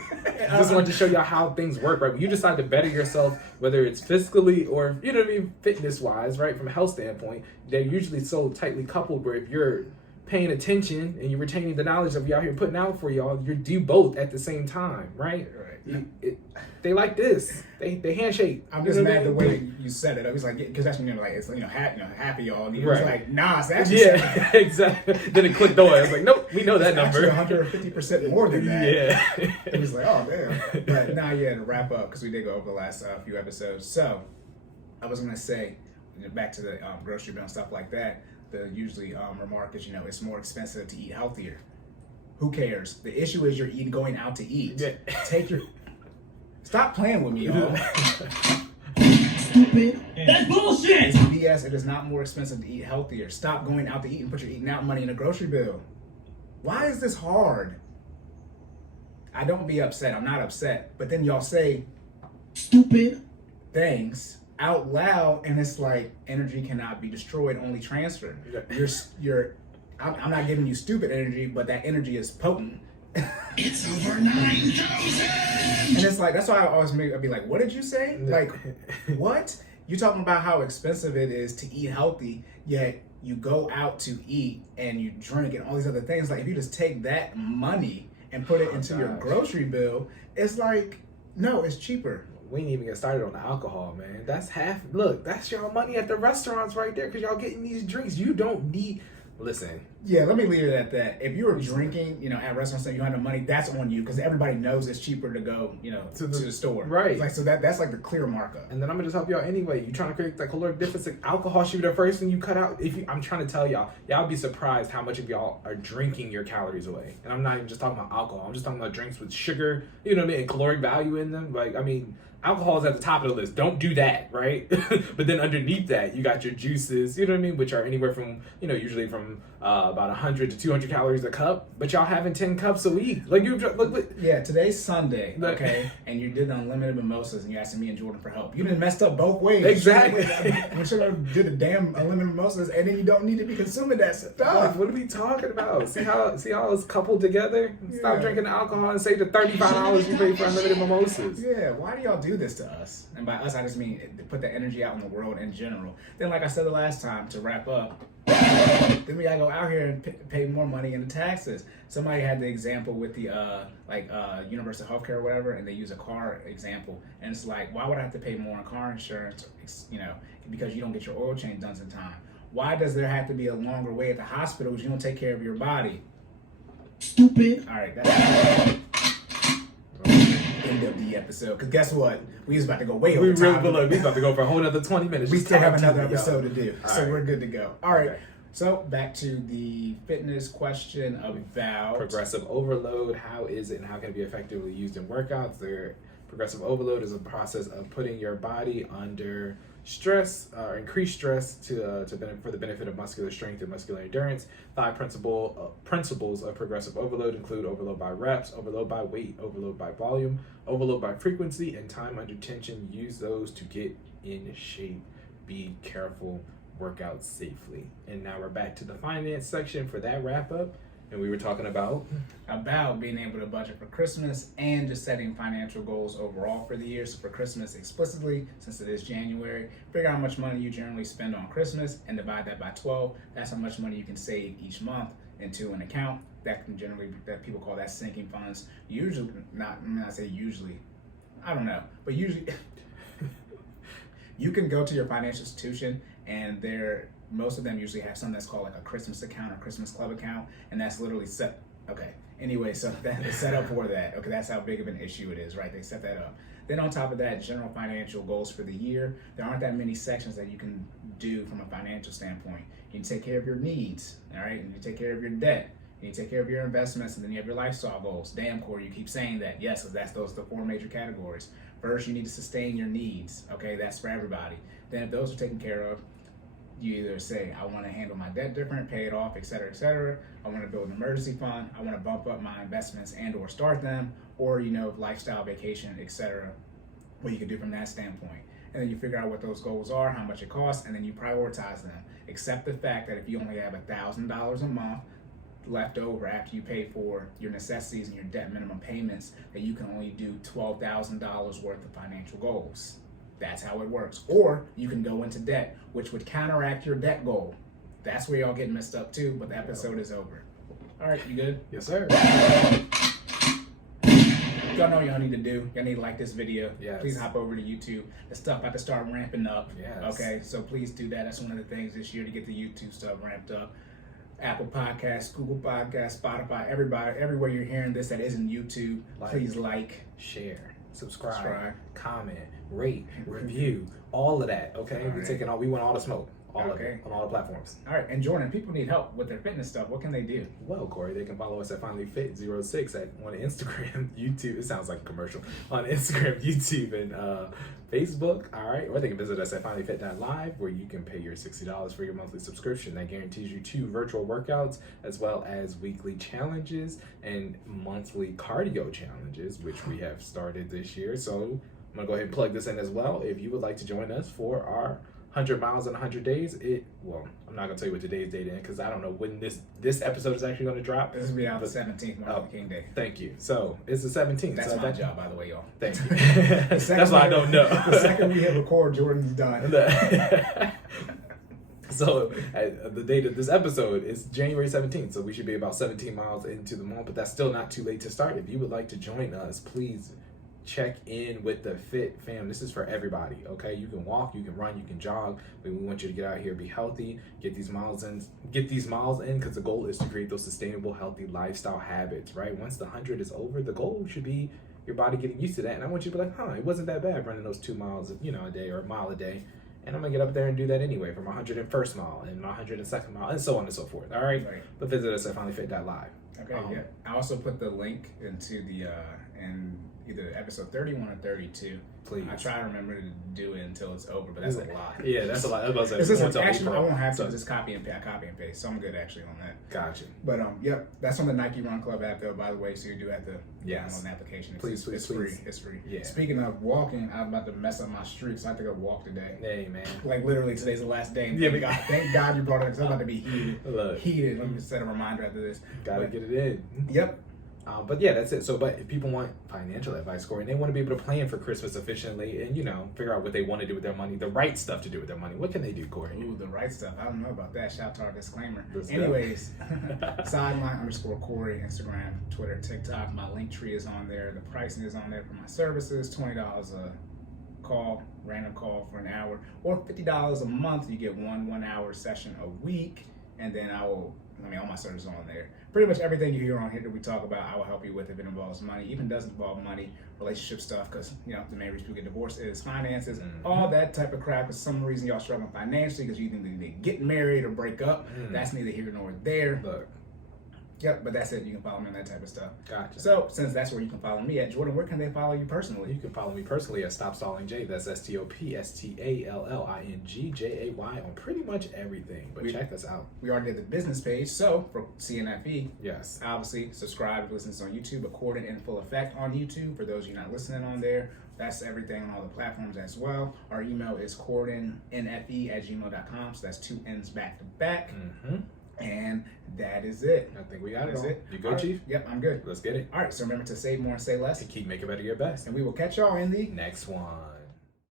Just wanted to show y'all how things work, right? When you decide to better yourself, whether it's fiscally or, you know what I mean, fitness-wise, right? From a health standpoint, they're usually so tightly coupled where if you're paying attention and you're retaining the knowledge that we out here putting out for y'all, you do both at the same time, right? They like this. They handshake. I'm just mad the way you said it. I was like, because that's when you're like, it's happy y'all. And you're right. like, nah, it's actually exactly. Then it clicked on. I was like, nope, we know that number. 150% more than that. Yeah. It was like, oh damn. But now, yeah, to wrap up, because we did go over the last few episodes. So I was gonna say, back to the grocery bill and stuff like that. The usually remark is, it's more expensive to eat healthier. Who cares? The issue is you're going out to eat. Yeah. Stop playing with me, y'all. Stupid. That's bullshit. It's BS. It is not more expensive to eat healthier. Stop going out to eat and put your eating out money in a grocery bill. Why is this hard? I don't be upset. I'm not upset. But then y'all say stupid things out loud, and it's like energy cannot be destroyed, only transferred. I'm not giving you stupid energy, but that energy is potent. It's over 9,000. And it's like, that's why I'd be like, what did you say? Like, what? You talking about how expensive it is to eat healthy, yet you go out to eat and you drink and all these other things. Like, if you just take that money and put it into your grocery bill, it's like, no, it's cheaper. We ain't even get started on the alcohol, man. That's that's y'all money at the restaurants right there, because y'all getting these drinks. You don't need, listen. Yeah, let me leave it at that. If you were drinking, at restaurants and you have no money, that's on you, because everybody knows it's cheaper to go, to the store. Right. Like, so that's like the clear markup. And then I'm gonna just help y'all anyway. You trying to create that caloric deficit? Alcohol should be the first thing you cut out. I'm trying to tell y'all be surprised how much of y'all are drinking your calories away. And I'm not even just talking about alcohol. I'm just talking about drinks with sugar, you know what I mean, and caloric value in them. Like, I mean, alcohol is at the top of the list. Don't do that, right? But then underneath that, you got your juices, you know what I mean, which are anywhere from, usually from about 100 to 200 calories a cup. But y'all having 10 cups a week. Like, look. Yeah, today's Sunday, okay? And you did the unlimited mimosas, and you're asking me and Jordan for help. You done messed up both ways. Exactly. We should have did the damn unlimited mimosas, and then you don't need to be consuming that stuff. Like, what are we talking about? See how it's coupled together? Stop drinking alcohol and save the $35 you pay for unlimited mimosas. Yeah, why do y'all do this to us? And by us, I just mean to put the energy out in the world in general. Then, like I said the last time, to wrap up, then we gotta go out here and pay more money in the taxes. Somebody had the example with the universal healthcare or whatever, and they use a car example, and it's like, why would I have to pay more on car insurance? Because you don't get your oil change done in time. Why does there have to be a longer wait at the hospital because you don't take care of your body? Stupid. All right, that's end of the episode. Because guess what? We was about to go way over time. We about to go for a whole another 20 minutes. We still have another episode to do, so right. we're good to go. All right. Okay. So back to the fitness question about Progressive overload. How is it and how can it be effectively used in workouts? Progressive overload is a process of putting your body under stress or increased stress for the benefit of muscular strength and muscular endurance. 5 principles of progressive overload include overload by reps, overload by weight, overload by volume, overload by frequency, and time under tension. Use those to get in shape. Be careful. Work out safely. And now we're back to the finance section for that wrap up. And we were talking about being able to budget for Christmas and just setting financial goals overall for the year. So for Christmas explicitly, since it is January, figure out how much money you generally spend on Christmas and divide that by 12. That's how much money you can save each month into an account that can that people call that sinking funds. Usually, I don't know, but usually you can go to your financial institution and most of them usually have something that's called like a Christmas account or Christmas club account, and that's literally set. Okay. Anyway, so that is set up for that. Okay, that's how big of an issue it is, right? They set that up. Then on top of that, general financial goals for the year. There aren't that many sections that you can do from a financial standpoint. You can take care of your needs, all right? And you take care of your debt. You take care of your investments, and then you have your lifestyle goals. Damn, Cory, you keep saying that. Yes, because those are the 4 major categories. First, you need to sustain your needs. Okay, that's for everybody. Then if those are taken care of, you either say, I want to handle my debt different, pay it off, et cetera, et cetera. I want to build an emergency fund. I want to bump up my investments and or start them, or, lifestyle, vacation, et cetera, what you can do from that standpoint. And then you figure out what those goals are, how much it costs, and then you prioritize them. Accept the fact that if you only have $1,000 a month left over after you pay for your necessities and your debt minimum payments, that you can only do $12,000 worth of financial goals. That's how it works. Or you can go into debt, which would counteract your debt goal. That's where y'all get messed up too, but the episode is over. All right, you good? Yes, sir. Y'all know y'all need to do. Y'all need to like this video. Yes. Please hop over to YouTube. The stuff about to start ramping up. Yes. Okay, so please do that. That's one of the things this year to get the YouTube stuff ramped up. Apple Podcasts, Google Podcasts, Spotify, everywhere you're hearing this that isn't YouTube, please share, subscribe, comment, rate, review, all of that. Okay, we want all the smoke. All of it, on all the platforms. All right, and Jordan, people need help with their fitness stuff. What can they do? Well, Cory, they can follow us at FinallyFit06 on Instagram, YouTube. It sounds like a commercial. On Instagram, YouTube, and Facebook. All right, or they can visit us at FinallyFit.live, where you can pay your $60 for your monthly subscription. That guarantees you 2 virtual workouts, as well as weekly challenges and monthly cardio challenges, which we have started this year. So I'm gonna go ahead and plug this in as well. If you would like to join us for our 100 miles in 100 days. I'm not gonna tell you what today's date is because I don't know when this episode is actually gonna drop. This will be out the 17th, Martin Luther King Day. Thank you. So it's the 17th. That's my job, by the way, y'all. Thank you. That's why I don't know. The second we hit record, Jordan's done. So the date of this episode is January 17th. So we should be about 17 miles into the month, but that's still not too late to start. If you would like to join us, please check in with the Fit fam. This is for everybody, okay? You can walk, you can run, you can jog, but we want you to get out here, be healthy, get these miles in because the goal is to create those sustainable, healthy lifestyle habits, right? Once the 100 is over, the goal should be your body getting used to that. And I want you to be like, it wasn't that bad running those 2 miles, a day or a mile a day. And I'm gonna get up there and do that anyway for my 101st mile and my 102nd mile and so on and so forth. All right. But visit us at FinallyFit.live. Okay. Yeah. I also put the link into the in either episode 31 or 32. Please. I try to remember to do it until it's over, but that's a lot. Yeah, that's a lot. I was about to say, actually, I won't have to just copy and paste, so I'm good actually on that. Gotcha. But yep, that's on the Nike Run Club app though, by the way, so you do have to download an application. Please. It's free. Yeah. Speaking of walking, I'm about to mess up my streak, so I have to go walk today. Hey, man. Like literally, today's the last day. Thank God you brought it up, because I'm about to be heated. Let me set a reminder after this. Gotta get it in. Yep. But yeah, that's it. So, but if people want financial advice, Cory, and they want to be able to plan for Christmas efficiently and, figure out what they want to do with their money, the right stuff to do with their money, what can they do, Cory? Ooh, the right stuff. I don't know about that. Shout out to our disclaimer. Anyways, sideline_Cory, Instagram, Twitter, TikTok. My link tree is on there. The pricing is on there for my services. $20 a call, random call for an hour, or $50 a month. You get one 1-hour session a week. And then I will I mean, all my stuff is on there. Pretty much everything you hear on here that we talk about, I will help you with if it involves money. Even doesn't involve money, relationship stuff, because the main reason people get divorced is finances, all that type of crap. For some reason, y'all struggling financially because you either need to get married or break up. That's neither here nor there. Look. Yep, but that's it. You can follow me on that type of stuff. Gotcha. So, since that's where you can follow me at, Jordan, where can they follow you personally? You can follow me personally at Stop Stalling J. That's StopStallingJay on pretty much everything. But check us out. We already did the business page. So, for CNFE, yes, obviously, subscribe if you listen to us on YouTube, Cordan in full effect on YouTube. For those of you not listening on there, that's everything on all the platforms as well. Our email is cordannefe@gmail.com. So, that's 2 N's back to back. And that is it. I think we got That's it. You good, Chief? Yep, I'm good. Let's get it. All right, so remember to save more and say less. And keep making better your best. And we will catch y'all in the next one.